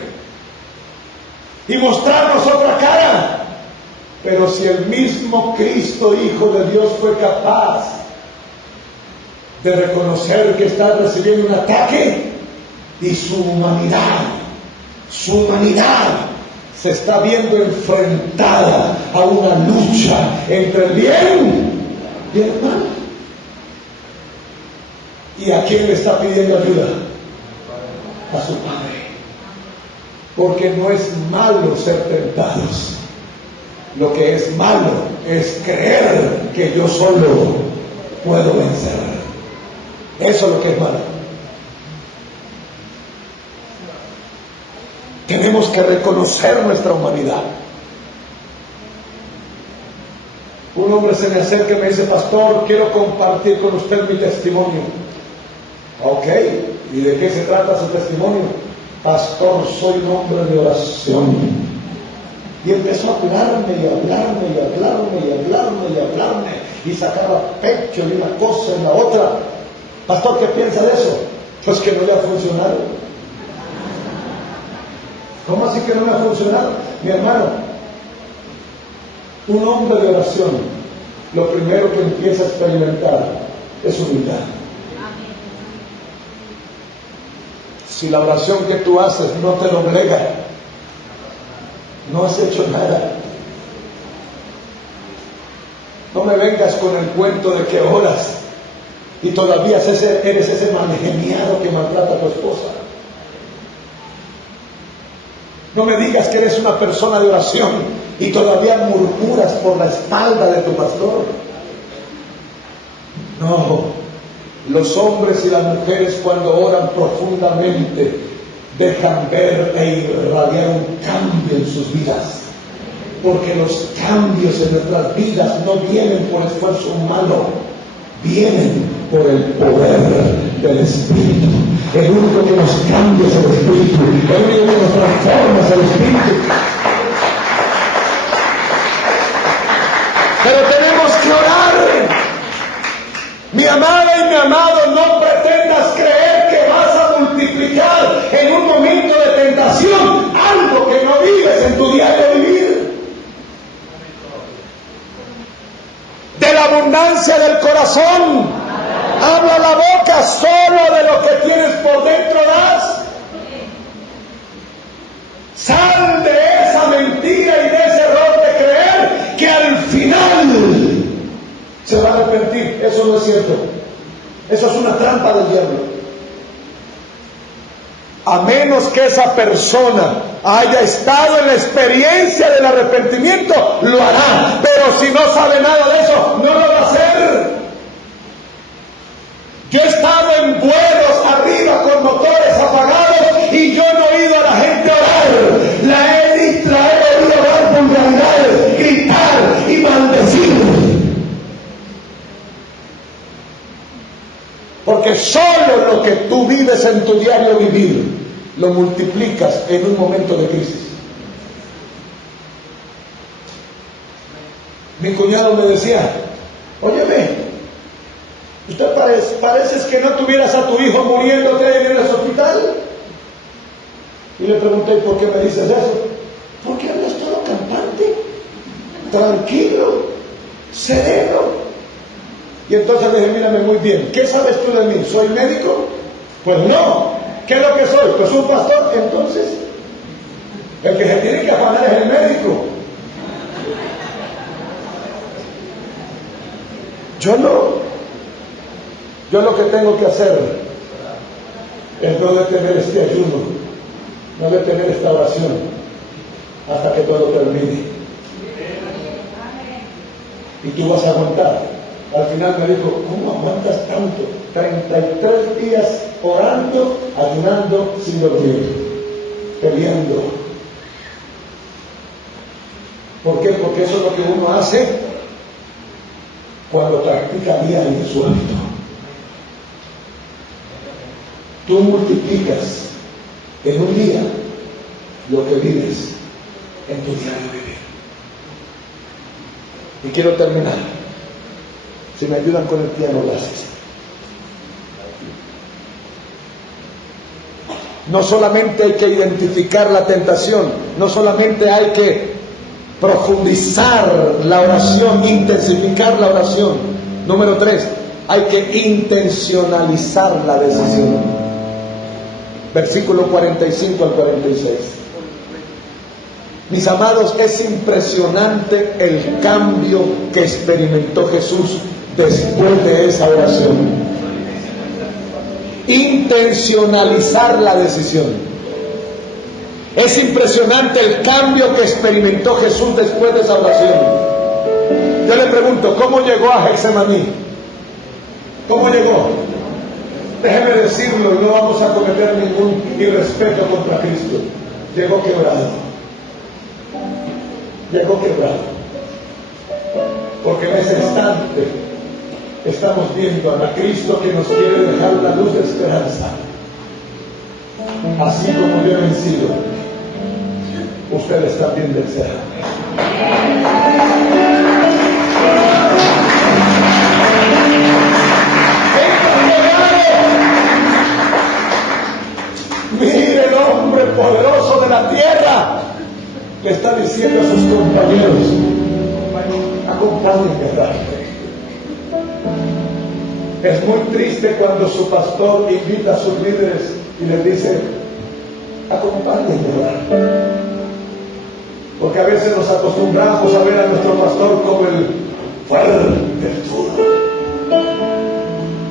y mostrarnos otra cara. Pero si el mismo Cristo, Hijo de Dios, fue capaz de reconocer que está recibiendo un ataque y su humanidad se está viendo enfrentada a una lucha entre el bien y el mal. ¿Y a quién le está pidiendo ayuda? A su Padre. Porque no es malo ser tentados. Lo que es malo es creer que yo solo puedo vencer. Eso es lo que es malo. Tenemos que reconocer nuestra humanidad. Un hombre se me acerca y me dice: pastor, quiero compartir con usted mi testimonio. Ok, ¿y de qué se trata su testimonio? Pastor, soy un hombre de oración. Y empezó a hablarme, y sacaba pecho de una cosa en la otra. Pastor, ¿qué piensa de eso? Pues que no le ha funcionado. ¿Cómo así que no me ha funcionado? Mi hermano, un hombre de oración, lo primero que empieza a experimentar es humildad. Si la oración que tú haces no te doblega, no has hecho nada. No me vengas con el cuento de que oras y todavía eres ese malgeniado que maltrata a tu esposa. No me digas que eres una persona de oración y todavía murmuras por la espalda de tu pastor. No. Los hombres y las mujeres, cuando oran profundamente, dejan ver e irradiar un cambio en sus vidas. Porque los cambios en nuestras vidas no vienen por esfuerzo humano, vienen por el poder del Espíritu. El único que nos cambia es el Espíritu. El único que nos transforma es el Espíritu. Pero tenemos que orar. Mi amada y mi amado, no pretendas creer que vas a multiplicar en un momento de tentación algo que no vives en tu diario vivir. De la abundancia del corazón habla la boca, solo de lo que tienes por dentro das. Sal de esa mentira y de ese error de creer que al final se va a arrepentir. Eso no es cierto. Eso es una trampa del diablo. A menos que esa persona haya estado en la experiencia del arrepentimiento, lo hará. Pero si no sabe nada de eso, no lo va a hacer. Yo he estado en vuelos arriba con motores apagados y yo no he oído a la gente orar. La he oído orar vulgaridades, gritar y maldecir. Porque solo lo que tú vives en tu diario vivir lo multiplicas en un momento de crisis. Mi cuñado me decía, óyeme, usted pareces que no tuvieras a tu hijo muriéndote en el hospital. Y le pregunté, ¿por qué me dices eso? Porque hablas todo campante, tranquilo, sereno. Y entonces le dije, mírame muy bien, ¿qué sabes tú de mí? ¿Soy médico? Pues no. ¿Qué es lo que soy? Pues un pastor. Entonces, el que se tiene que afanar es el médico. Yo lo que tengo que hacer es no detener este ayuno, no detener esta oración hasta que todo termine. Y tú vas a aguantar. Al final me dijo, ¿cómo aguantas tanto? 33 días orando, ayunando, sin dormir, peleando. ¿Por qué? Porque eso es lo que uno hace cuando practica diario su hábito. Tú multiplicas en un día lo que vives en tu diario vivir. Y quiero terminar. Si me ayudan con el piano, gracias. No solamente hay que identificar la tentación, no solamente hay que profundizar la oración, intensificar la oración. Número 3, hay que intencionalizar la decisión. Versículo 45 al 46. Mis amados, es impresionante el cambio que experimentó Jesús después de esa oración. Intencionalizar la decisión. Es impresionante el cambio que experimentó Jesús después de esa oración. Yo le pregunto, ¿cómo llegó a Getsemaní? ¿Cómo llegó? Déjeme decirlo, no vamos a cometer ningún irrespeto contra Cristo. Llegó quebrado. Llegó quebrado. Porque en ese instante estamos viendo a Cristo que nos quiere dejar la luz de esperanza. Así como yo he vencido, ustedes también vencerán. Mire, el hombre poderoso de la tierra le está diciendo a sus compañeros, acompáñenme a darle. Es muy triste cuando su pastor invita a sus líderes y les dice, acompáñenme a orar. Porque a veces nos acostumbramos a ver a nuestro pastor como el fuerte, el duro.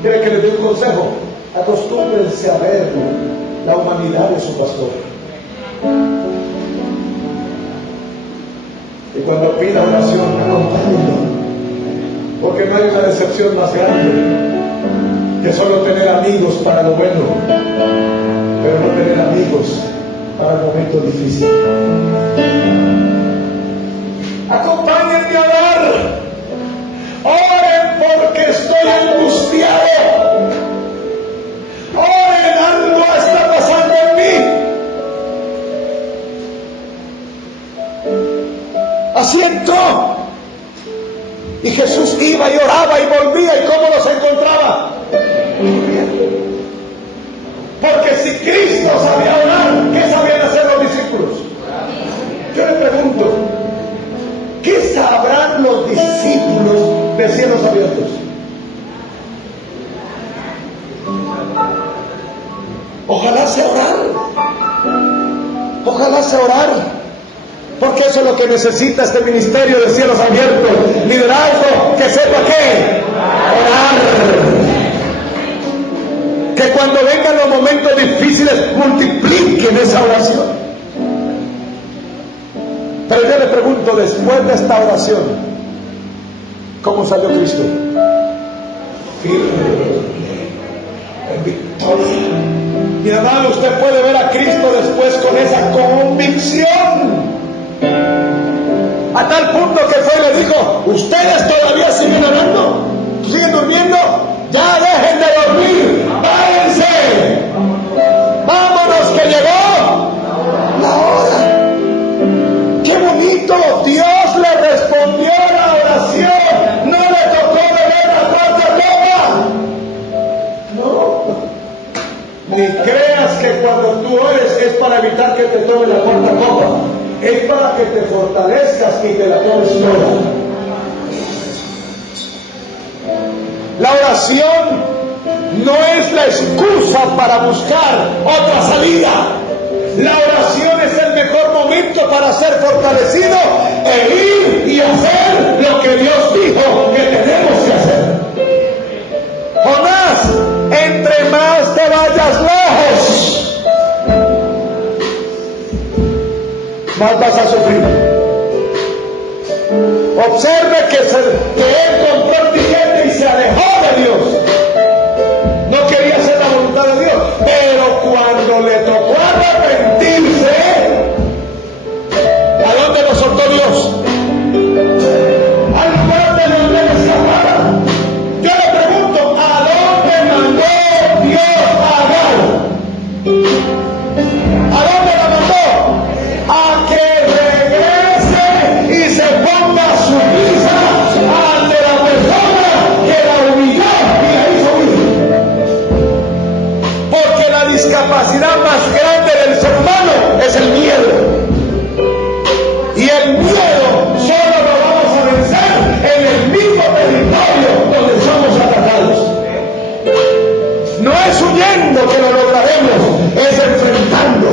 ¿Quiere que les dé un consejo? Acostúmbrense a ver la humanidad de su pastor. Y cuando pida oración, acompáñenlo. Porque no hay una decepción más grande que solo tener amigos para lo bueno, pero no tener amigos para el momento difícil. Acompáñenme a orar. Oren porque estoy angustiado. Así entró. Y Jesús iba y oraba y volvía. ¿Y cómo los encontraba? Porque si Cristo sabía orar, ¿qué sabían hacer los discípulos? Yo le pregunto, ¿qué sabrán los discípulos de cielos abiertos? Ojalá sea orar. Ojalá sea orar. Porque eso es lo que necesita este ministerio de cielos abiertos. Liderazgo que sepa qué. Orar. Que cuando vengan los momentos difíciles multipliquen esa oración. Pero yo le pregunto, después de esta oración, ¿cómo salió Cristo? Firme, en victoria. Mi hermano, usted puede ver a Cristo después con esa convicción. A tal punto que fue y le dijo: ustedes todavía siguen orando, siguen durmiendo, ya dejen de dormir, váyanse, vámonos que llegó la hora. Qué bonito, Dios le respondió la oración, no le tocó beber la cuarta copa. No, ni creas que cuando tú ores es para evitar que te tome la cuarta copa, es para que te fortalezcas y te la tomes toda. La oración no es la excusa para buscar otra salida. La oración es el mejor momento para ser fortalecido e ir y hacer lo que Dios dijo que tenemos que hacer. Jonás, entre más te vayas lejos, más vas a sufrir. Observe que él compró el billete y se alejó de Dios. No quería hacer la voluntad de Dios, pero cuando le tocó arrepentirse, ¿a dónde lo soltó Dios? Al lugar de donde le escapara. Yo le pregunto, ¿a dónde mandó Dios a Agar? ¿A dónde la mandó? A que regrese y se ponga sumisa ante la persona que la humilló y la hizo huir. Porque la discapacidad más grande del ser humano es el miedo. Y el miedo solo lo vamos a vencer en el mismo territorio donde somos atacados. No es huyendo que lo lograremos, es enfrentando.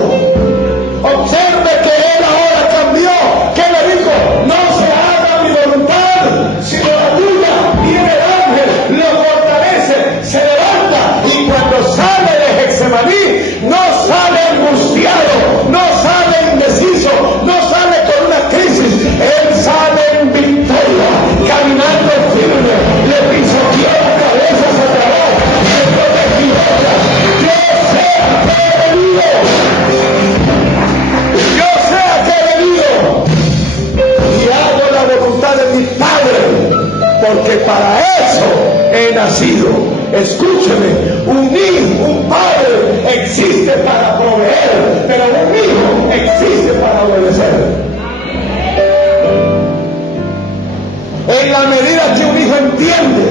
Observe que él ahora cambió. ¿Qué le dijo? No se haga mi voluntad, sino la tuya. Viene el ángel, lo fortalece, se levanta y cuando sale de Getsemaní, no sale angustiado, no sale indeciso, no sale con una crisis. Él sale en victoria, caminando firme, le pisoteó la cabeza a Satanás, le protegió. Yo sea que he venido. Yo sea que he venido y hago la voluntad de mi Padre, porque para eso he nacido. Escúcheme, un padre existe para proveer, pero un hijo existe para obedecer. En la medida que un hijo entiende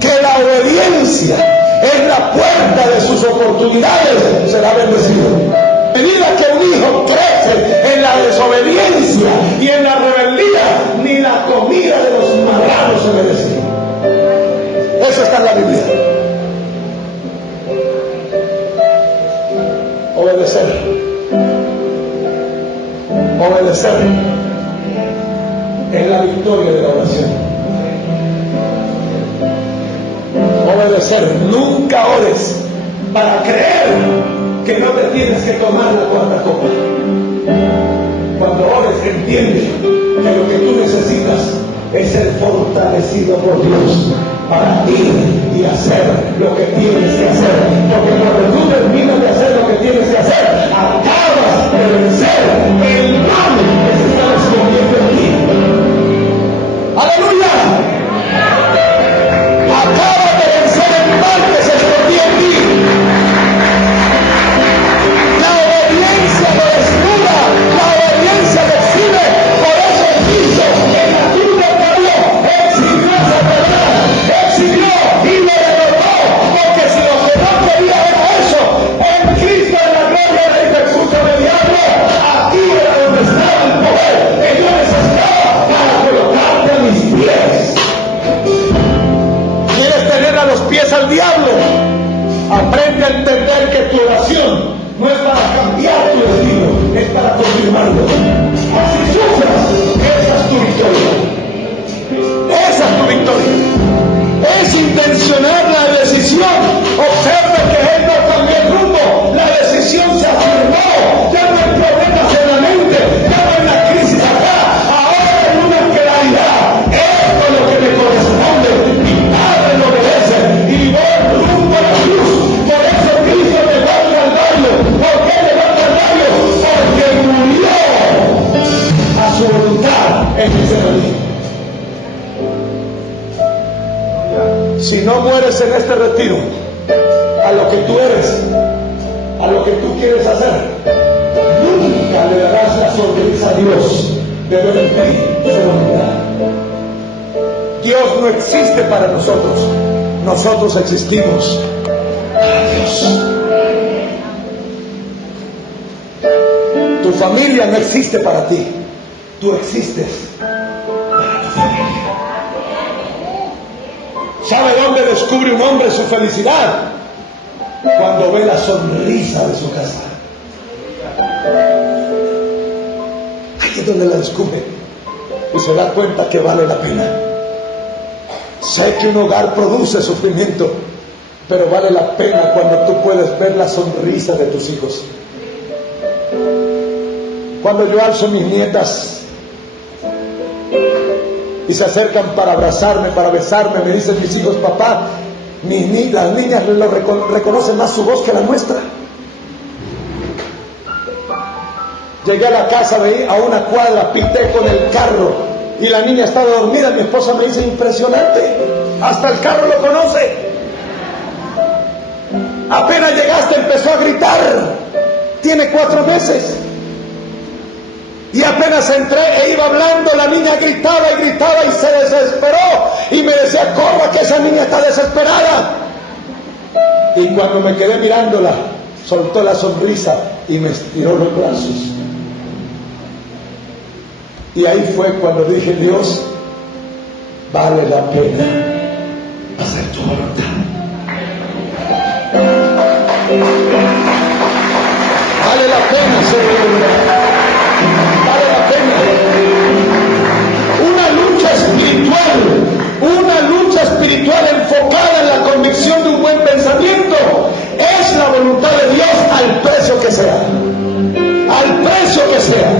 que la obediencia es la puerta de sus oportunidades, será bendecido. A medida que un hijo crece en la desobediencia y en la rebeldía, ni la comida de los marranos se merece. Eso está en la Biblia. Obedecer. Obedecer es la victoria de la oración. Obedecer. Nunca ores para creer que no te tienes que tomar la cuarta copa. Cuando ores, entiende que lo que tú necesitas es ser fortalecido por Dios para ir y hacer lo que tienes que hacer. Porque cuando tú terminas de hacer lo que tienes que hacer, acabas de vencer el mal que se está escondiendo en ti. ¡Aleluya! Acabas de vencer el mal que se escondía en ti. La obediencia lo desnuda, la obediencia lo exhibe. Por eso Si no mueres en este retiro, a lo que tú eres, a lo que tú quieres hacer, nunca le darás la sonrisa a Dios de ver en ti su humanidad. Dios no existe para nosotros, nosotros existimos para Dios. Tu familia no existe para ti, tú existes para tu familia. ¿Sabe dónde descubre un hombre su felicidad? Cuando ve la sonrisa de su casa. Ahí es donde la descubre y se da cuenta que vale la pena. Sé que un hogar produce sufrimiento, pero vale la pena cuando tú puedes ver la sonrisa de tus hijos. Cuando yo alzo mis nietas y se acercan para abrazarme, para besarme, me dicen mis hijos: papá, las niñas reconocen más su voz que la nuestra. Llegué a la casa, veí a una cuadra, pité con el carro y la niña estaba dormida. Mi esposa me dice: impresionante, hasta el carro lo conoce. Apenas llegaste empezó a gritar, tiene 4 meses. Y apenas entré e iba hablando, la niña gritaba y gritaba y se desesperó y me decía: corra que esa niña está desesperada. Y cuando me quedé mirándola, soltó la sonrisa y me estiró los brazos. Y ahí fue cuando dije: Dios, vale la pena hacer tu voluntad. Vale la pena hacer tu voluntad. Vale la pena. Una lucha espiritual enfocada en la convicción de un buen pensamiento es la voluntad de Dios al precio que sea. Al precio que sea.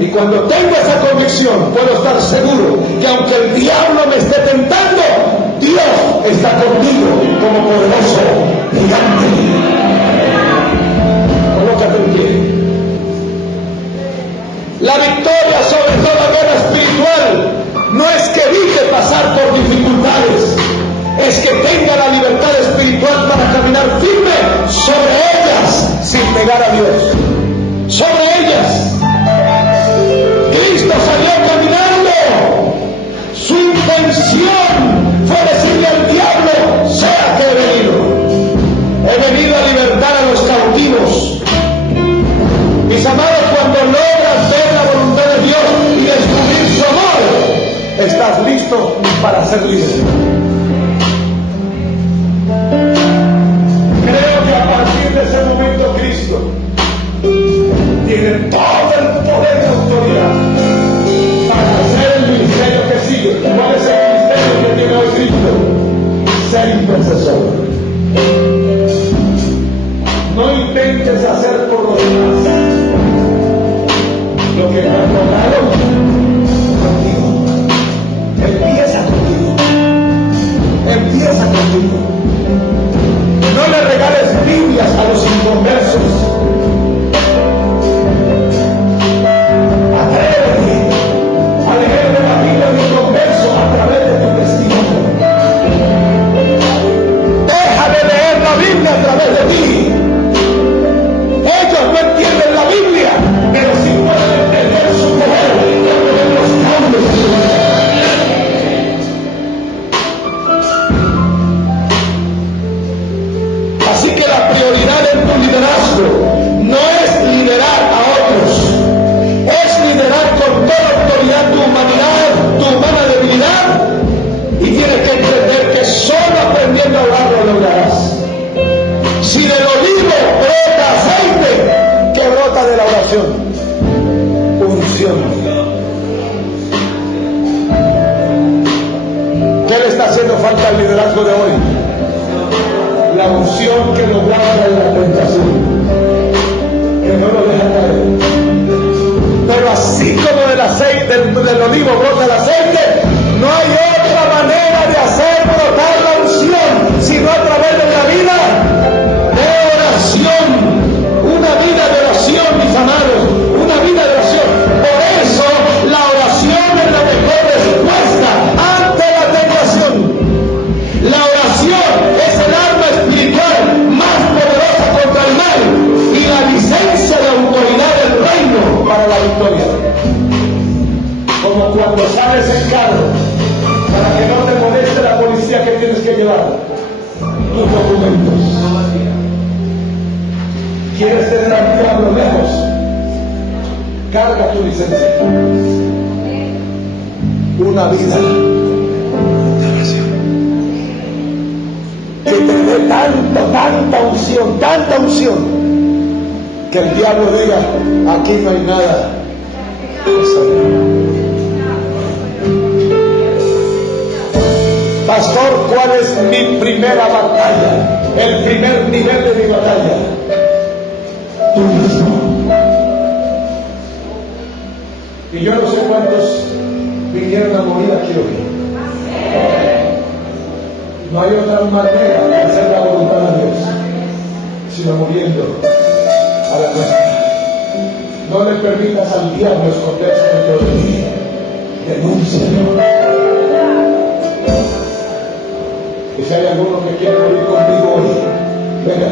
Y cuando tengo esa convicción, puedo estar seguro que aunque el diablo me esté tentando, Dios está conmigo como poderoso gigante. Colócate en pie. La victoria sobre toda guerra espiritual no es que evite pasar por dificultades, es que tenga la libertad espiritual para caminar firme sobre ellas sin negar a Dios. Sobre ellas. Cristo salió caminando. Su intención fue decirle al diablo: sea que he venido a libertar a los cautivos. Mis amados, cuando logras ver la voluntad de Dios y descubrir su amor, estás listo para ser libre. Creo que a partir de ese momento Cristo tiene todo el poder y autoridad para hacer el ministerio que sigue. ¿Cuál es el ministerio que tiene hoy Cristo? Ser intercesor. No intentes hacer por los demás lo que no has logrado contigo. Empieza contigo. Empieza contigo. No le regales Biblias a los inconversos. Atrévete a leer la Biblia de un converso a través de tu testimonio. Deja de leer la Biblia a través de ti. Ellos no entienden la Biblia, pero sí pueden entender su poder y entender los cambios de su vida. Así que la prioridad en tu liderazgo no es liderar a otros, es liderar con toda autoridad tu humanidad, tu humana debilidad, y tienes que entender que solo aprendiendo a orar lo lograrás. Si del olivo brota aceite, ¿qué brota de la oración? Unción. ¿Qué le está haciendo falta al liderazgo de hoy? La unción que nos guarda en la tentación, que no lo deja caer. Pero así como del aceite, del olivo brota el aceite, no hay otra manera de hacer brotar la unción sino a través de la vida de oración. Una vida de oración, mis amados, una vida de oración. Por eso la oración es la mejor respuesta ante la tentación. La victoria. Como cuando sales en carro, para que no te moleste la policía, que tienes que llevar tus documentos. ¿Quieres tener al diablo lejos? Carga tu licencia. Una vida que te dé tanta unción, que el diablo diga: aquí no hay nada. Pastor, ¿cuál es mi primera batalla? El primer nivel de mi batalla. Tú mismo. Y yo no sé cuántos vinieron a morir aquí hoy. No hay otra manera de hacer la voluntad de Dios sino muriendo a la nuestra. No le permitas al diablo esconderse dentro de ti. Denúncialo. Y si hay alguno que quiere morir conmigo hoy, venga.